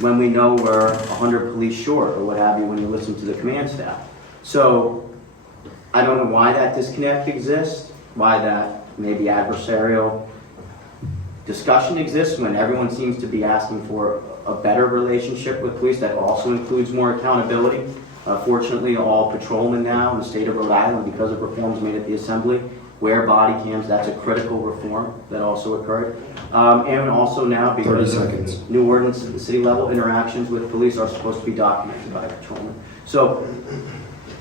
when we know we're 100 police short or what have you when you listen to the command staff. So I don't know why that disconnect exists, why that maybe adversarial discussion exists when everyone seems to be asking for a better relationship with police that also includes more accountability. Fortunately, all patrolmen now in the state of Rhode Island, because of reforms made at the Assembly, wear body cams. That's a critical reform that also occurred. And also now, because of new ordinances at the city level, interactions with police are supposed to be documented by patrolmen. So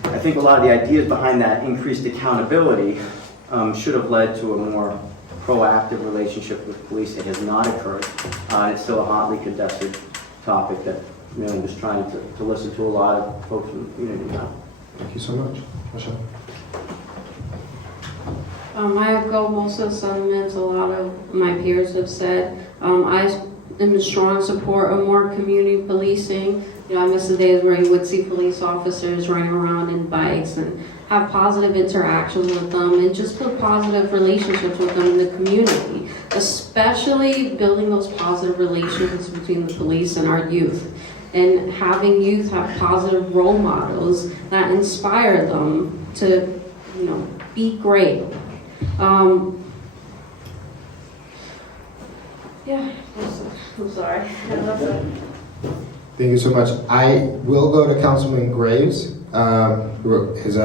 I think a lot of the ideas behind that increased accountability should have led to a more proactive relationship with police. It has not occurred. It's still a hotly contested topic that I'm just trying to listen to a lot of folks in the community now. Thank you so much. Michelle? I echo most of the sentiments a lot of my peers have said. I am in strong support of more community policing. I miss the days where you would see police officers running around in bikes and have positive interactions with them and just build positive relationships with them in the community, especially building those positive relations between the police and our youth, and having youth have positive role models that inspire them to, be great. Yeah, I'm sorry. Thank you so much. I will go to Councilman Graves, who is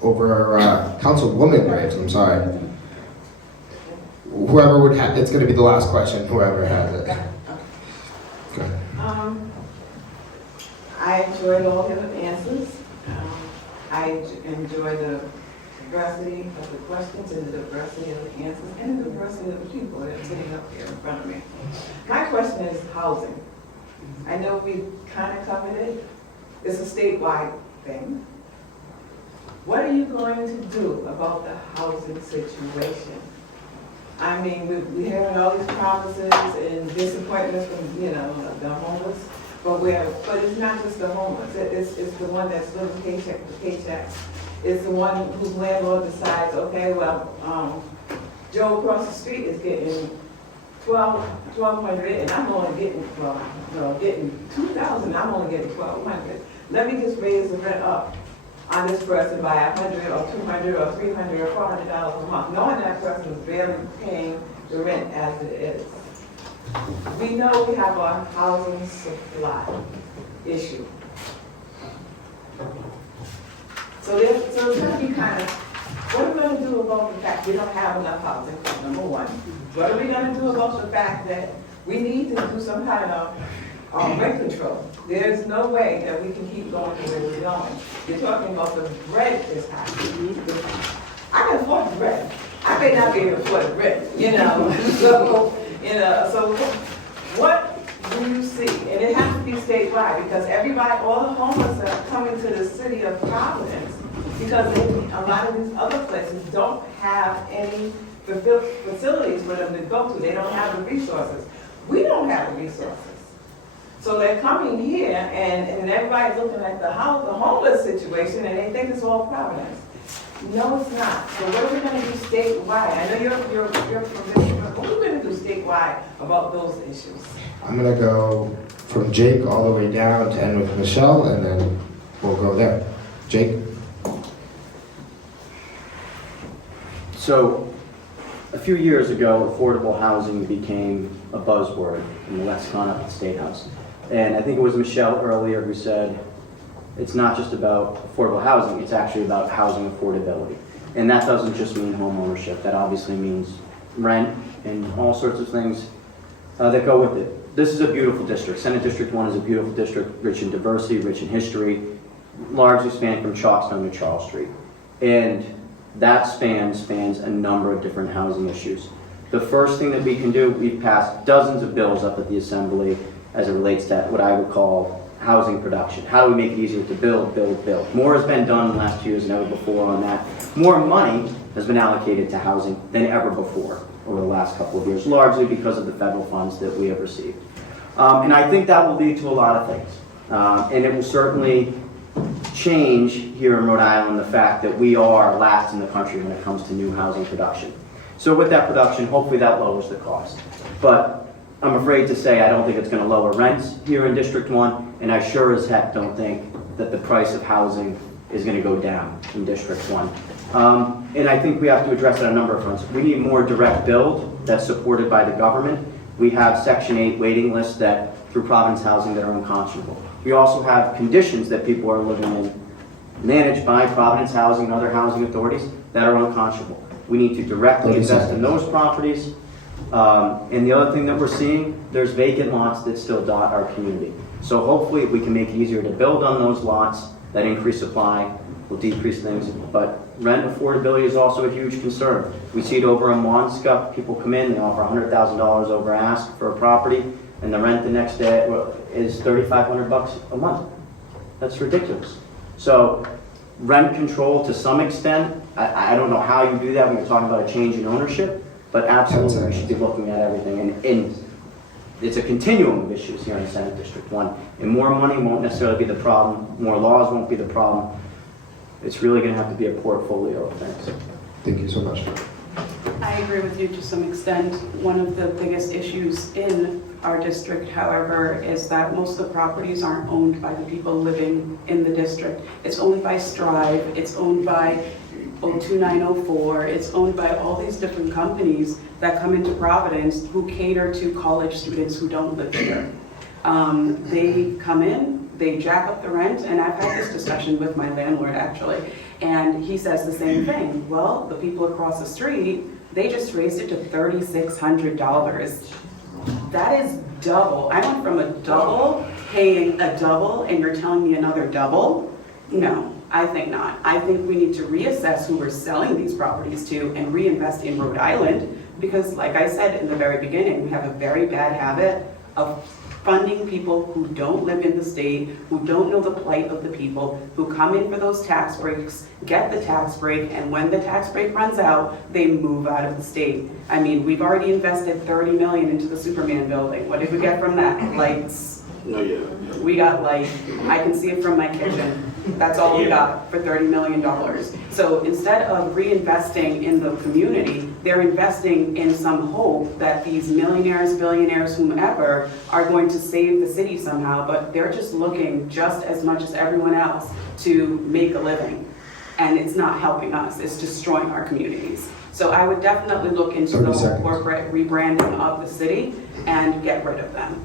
Councilwoman Graves, I'm sorry. Whoever would have, it's going to be the last question, whoever has it. Okay. I enjoyed all the answers. I enjoy the diversity of the questions and the diversity of the answers and the diversity of the people that are sitting up here in front of me. My question is housing. I know we kind of covered it. It's a statewide thing. What are you going to do about the housing situation? I mean, we're hearing all these promises and disappointments from, you know, the homeless, but it's not just the homeless. It's the one that's living paycheck to paycheck. It's the one whose landlord decides, okay, well, Joe across the street is getting $1,200, and I'm only getting, getting $2,000. I'm only getting $1,200. Let me just raise the rent up on this person by $100 or $200 or $300 or $400 a month, knowing that person is barely paying the rent as it is. We know we have a housing supply issue. So it's going to be kind of, what are we going to do about the fact we don't have enough housing, number one? What are we going to do about the fact that we need to do some kind of rent control? There's no way that we can keep going the way we're going. You're talking about the rent is high. I can afford the rent. I may not be able to afford the rent, you know. So what do you see? And it has to be statewide because everybody, all the homeless are coming to the city of Providence because a lot of these other places don't have any facilities for them to go to. They don't have the resources. We don't have the resources. So they're coming here and everybody's looking at the homeless situation and they think it's all Providence. No, it's not. So what are we going to do statewide? I know you're from what are we going to do statewide about those issues? I'm going to go from Jake all the way down to end with Michelle, and then we'll go there. Jake? So, a few years ago, affordable housing became a buzzword in the lexicon at the State House. And I think it was Michelle earlier who said, it's not just about affordable housing, it's actually about housing affordability. And that doesn't just mean home ownership, that obviously means rent and all sorts of things that go with it. This is a beautiful district. Senate District 1 is a beautiful district, rich in diversity, rich in history, largely spanning from Chalkstone to Charles Street. And that spans a number of different housing issues. The first thing that we can do, we've passed dozens of bills up at the Assembly as it relates to what I would call housing production. How do we make it easier to build? More has been done in the last 2 years than ever before on that. More money has been allocated to housing than ever before over the last couple of years, largely because of the federal funds that we have received. And I think that will lead to a lot of things. And it will certainly change here in Rhode Island the fact that we are last in the country when it comes to new housing production. So with that production, hopefully that lowers the cost. But I'm afraid to say I don't think it's going to lower rents here in District 1, and I sure as heck don't think that the price of housing is going to go down in District 1. And I think we have to address it on a number of fronts. We need more direct build that's supported by the government. We have Section 8 waiting lists that through Providence Housing that are unconscionable. We also have conditions that people are living in managed by Providence Housing and other housing authorities that are unconscionable. We need to directly invest in those properties. And the other thing that we're seeing, there's vacant lots that still dot our community. So hopefully we can make it easier to build on those lots. That increase supply will decrease things. But rent affordability is also a huge concern. We see it over in Monska. People come in, they offer $100,000 over ask for a property, and the rent the next day is $3,500 a month. That's ridiculous. So rent control to some extent, I don't know how you do that when you're talking about a change in ownership, but absolutely we should be looking at everything. And it's a continuum of issues here in Senate District 1. And more money won't necessarily be the problem. More laws won't be the problem. It's really going to have to be a portfolio of things. Thank you so much. I agree with you to some extent. One of the biggest issues in our district, however, is that most of the properties aren't owned by the people living in the district. It's owned by Strive, it's owned by 02904, it's owned by all these different companies that come into Providence who cater to college students who don't live here. They come in, they jack up the rent, and I've had this discussion with my landlord actually, and he says the same thing. Well, the people across the street, they just raised it to $3,600. That is double. I went from a double, paying a double, and you're telling me another double? No. I think not. I think we need to reassess who we're selling these properties to and reinvest in Rhode Island, because like I said in the very beginning, we have a very bad habit of funding people who don't live in the state, who don't know the plight of the people, who come in for those tax breaks, get the tax break, and when the tax break runs out, they move out of the state. I mean, we've already invested $30 million into the Superman building. What did we get from that? Lights. No, yeah. We got light. I can see it from my kitchen. That's all we got for $30 million. So instead of reinvesting in the community, they're investing in some hope that these millionaires, billionaires, whomever, are going to save the city somehow, but they're just looking just as much as everyone else to make a living. And it's not helping us, it's destroying our communities. So I would definitely look into the 30 seconds. corporate rebranding of the city and get rid of them.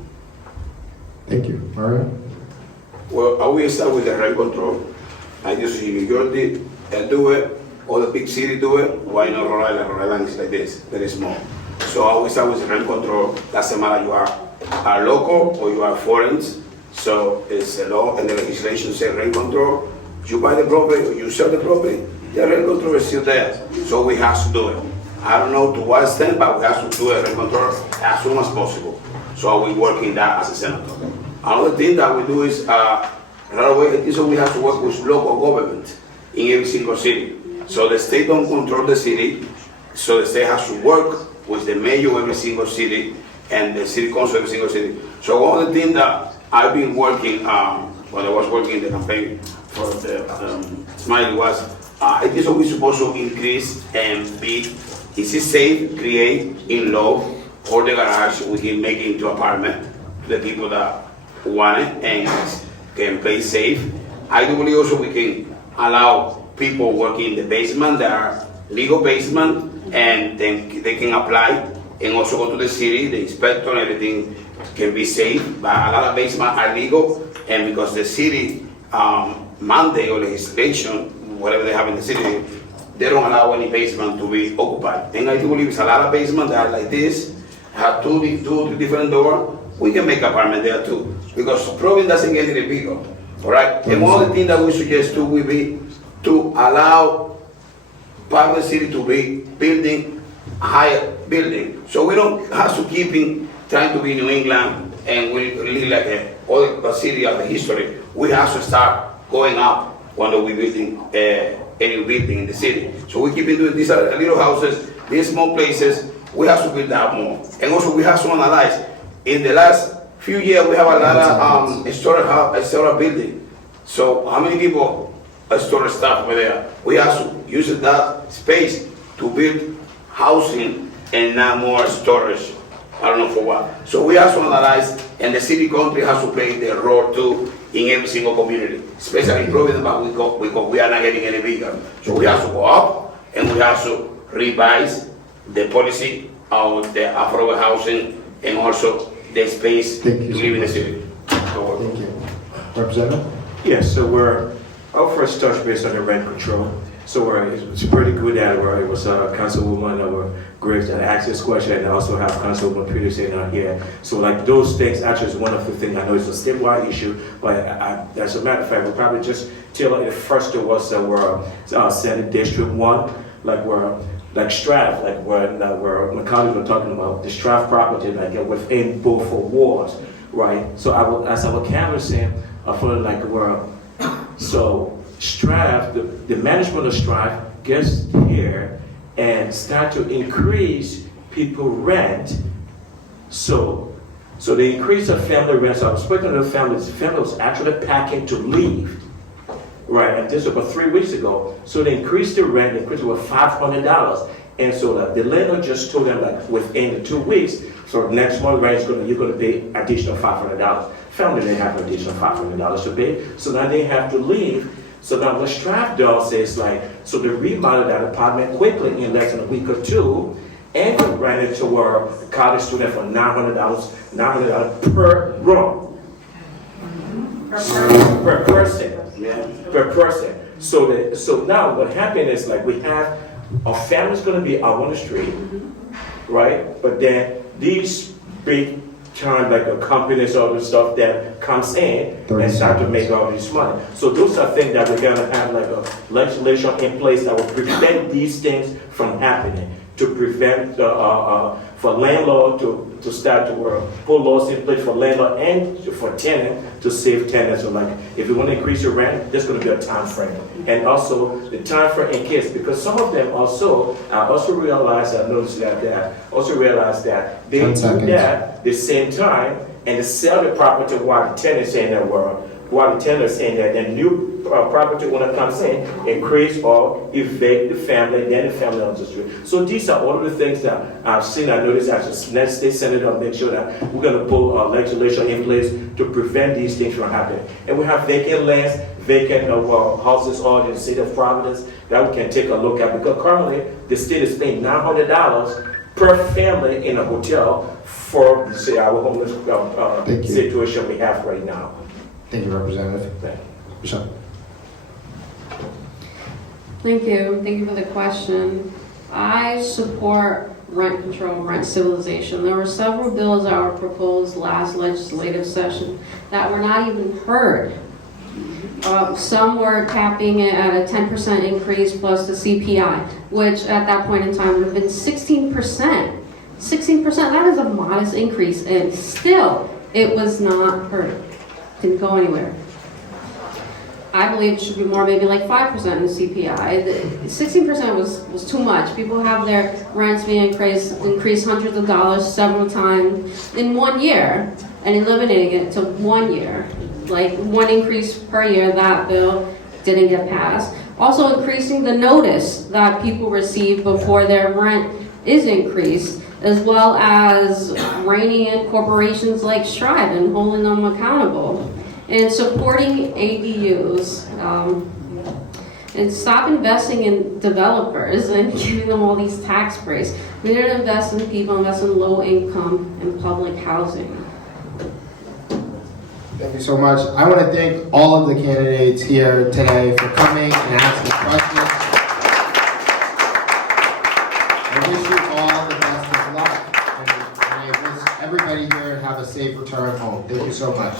Thank you. Mario? Well, I will start with the rent control. I just see New York did do it, all the big city do it. Why not Rhode Island? Rhode Island is like this, very small. So I will start with the rent control. Doesn't matter you are local or you are foreign. So it's a law and the legislation says rent control. You buy the property or you sell the property, the rent control is still there. So we have to do it. I don't know to what extent, but we have to do it rent control as soon as possible. So I will work in that as a senator. Another thing that we do is, another way is we have to work with local government in every single city. So the state don't control the city, so the state has to work with the mayor of every single city and the city council of every single city. So one of the things that I've been working, when I was working in the campaign for the Smiley was, it is always supposed to increase and be, is it safe, create in law, or the garage, we can make it into apartment to the people that want it and can play safe. I do believe also we can allow people working in the basement that are legal basement, and then they can apply and also go to the city, the inspector and everything can be safe. But a lot of basements are legal, and because the city mandate or legislation, whatever they have in the city, they don't allow any basement to be occupied. And I do believe it's a lot of basements that are like this, have two different doors. We can make apartment there too, because Providence doesn't get any bigger, all right? And one of the things that we suggest too will be to allow part of the city to be building higher building. So we don't have to keep trying to be New England and we live like a city of the history. We have to start going up when we're building a new building in the city. So we keep doing these little houses, these small places. We have to build that more. And also we have to analyze. In the last few years, we have a lot of storage building. So how many people store stuff over there? We have to use that space to build housing and not more storage. I don't know for what. So we have to analyze, and the city country has to play their role too in every single community, especially in Providence, but we are not getting any bigger. So we have to go up, and we have to revise the policy of the affordable housing and also the space to live in the city. Thank you. Representative? Yes, so our first touch base on the rent control. So it's pretty good at where it was Councilwoman Graves that asked this question, and I also have Councilwoman Peterson out here. So like those things actually is one of the things. I know it's a statewide issue, but as a matter of fact, we'll probably just tell it first. There was Senate District 1, like Straff, like where my colleagues were talking about the Straff property, like within both wards, right? So as I was canvassing, I felt like so Straff, the management of Straff gets here and start to increase people rent. So they increase the family rent. So I was speaking to the family was actually packing to leave. Right, and this was about 3 weeks ago. So they increased the rent, increased it with $500. And so the landlord just told them like within the 2 weeks, so next month rent you're gonna pay additional $500. Family didn't have an additional $500 to pay, so now they have to leave. So now what Straff does is so they remodel that apartment quickly in less than a week or two, and can rent it to a college student for $900 per room. Per person. Yeah. Per person. So now what happened is we have our family's going to be out on the street, right? But then these big turn like a companies, all the stuff that comes in and start to make all this money. So those are things that we're gonna have like a legislation in place that will prevent these things from happening, to prevent for landlord to start to put laws in place for landlord and for tenant to save tenants. So like if you want to increase your rent, there's going to be a time frame, and also the time frame in case, because some of them also I noticed that they do that the same time and they sell the property while the tenant's in that world. While the tenant is saying that the new property owner comes in, increase or evict the family, then the family on the street. So these are all of the things that I've seen. I noticed as a next state senator, make sure that we're going to put legislation in place to prevent these things from happening. And we have vacant lands, vacant houses all in the state of Providence that we can take a look at, because currently the state is paying $900 per family in a hotel for, say, our homeless situation we have right now. Thank you, Representative. Thank you. Michelle. Thank you. Thank you for the question. I support rent control, rent civilization. There were several bills that were proposed last legislative session that were not even heard. Some were capping it at a 10% increase plus the CPI, which at that point in time would have been 16%. 16%, that is a modest increase, and still it was not heard. Didn't go anywhere. I believe it should be more, maybe like 5% in the CPI. 16% was too much. People have their rents being increased hundreds of dollars several times in 1 year, and eliminating it to 1 year. Like one increase per year, that bill didn't get passed. Also increasing the notice that people receive before their rent is increased, as well as reining in corporations like Strive and holding them accountable, and supporting ADUs, and stop investing in developers and giving them all these tax breaks. We need to invest in people, invest in low income and public housing. Thank you so much. I want to thank all of the candidates here today for coming and asking questions. I wish you all the best of luck, and I wish everybody here have a safe return home. Thank you so much.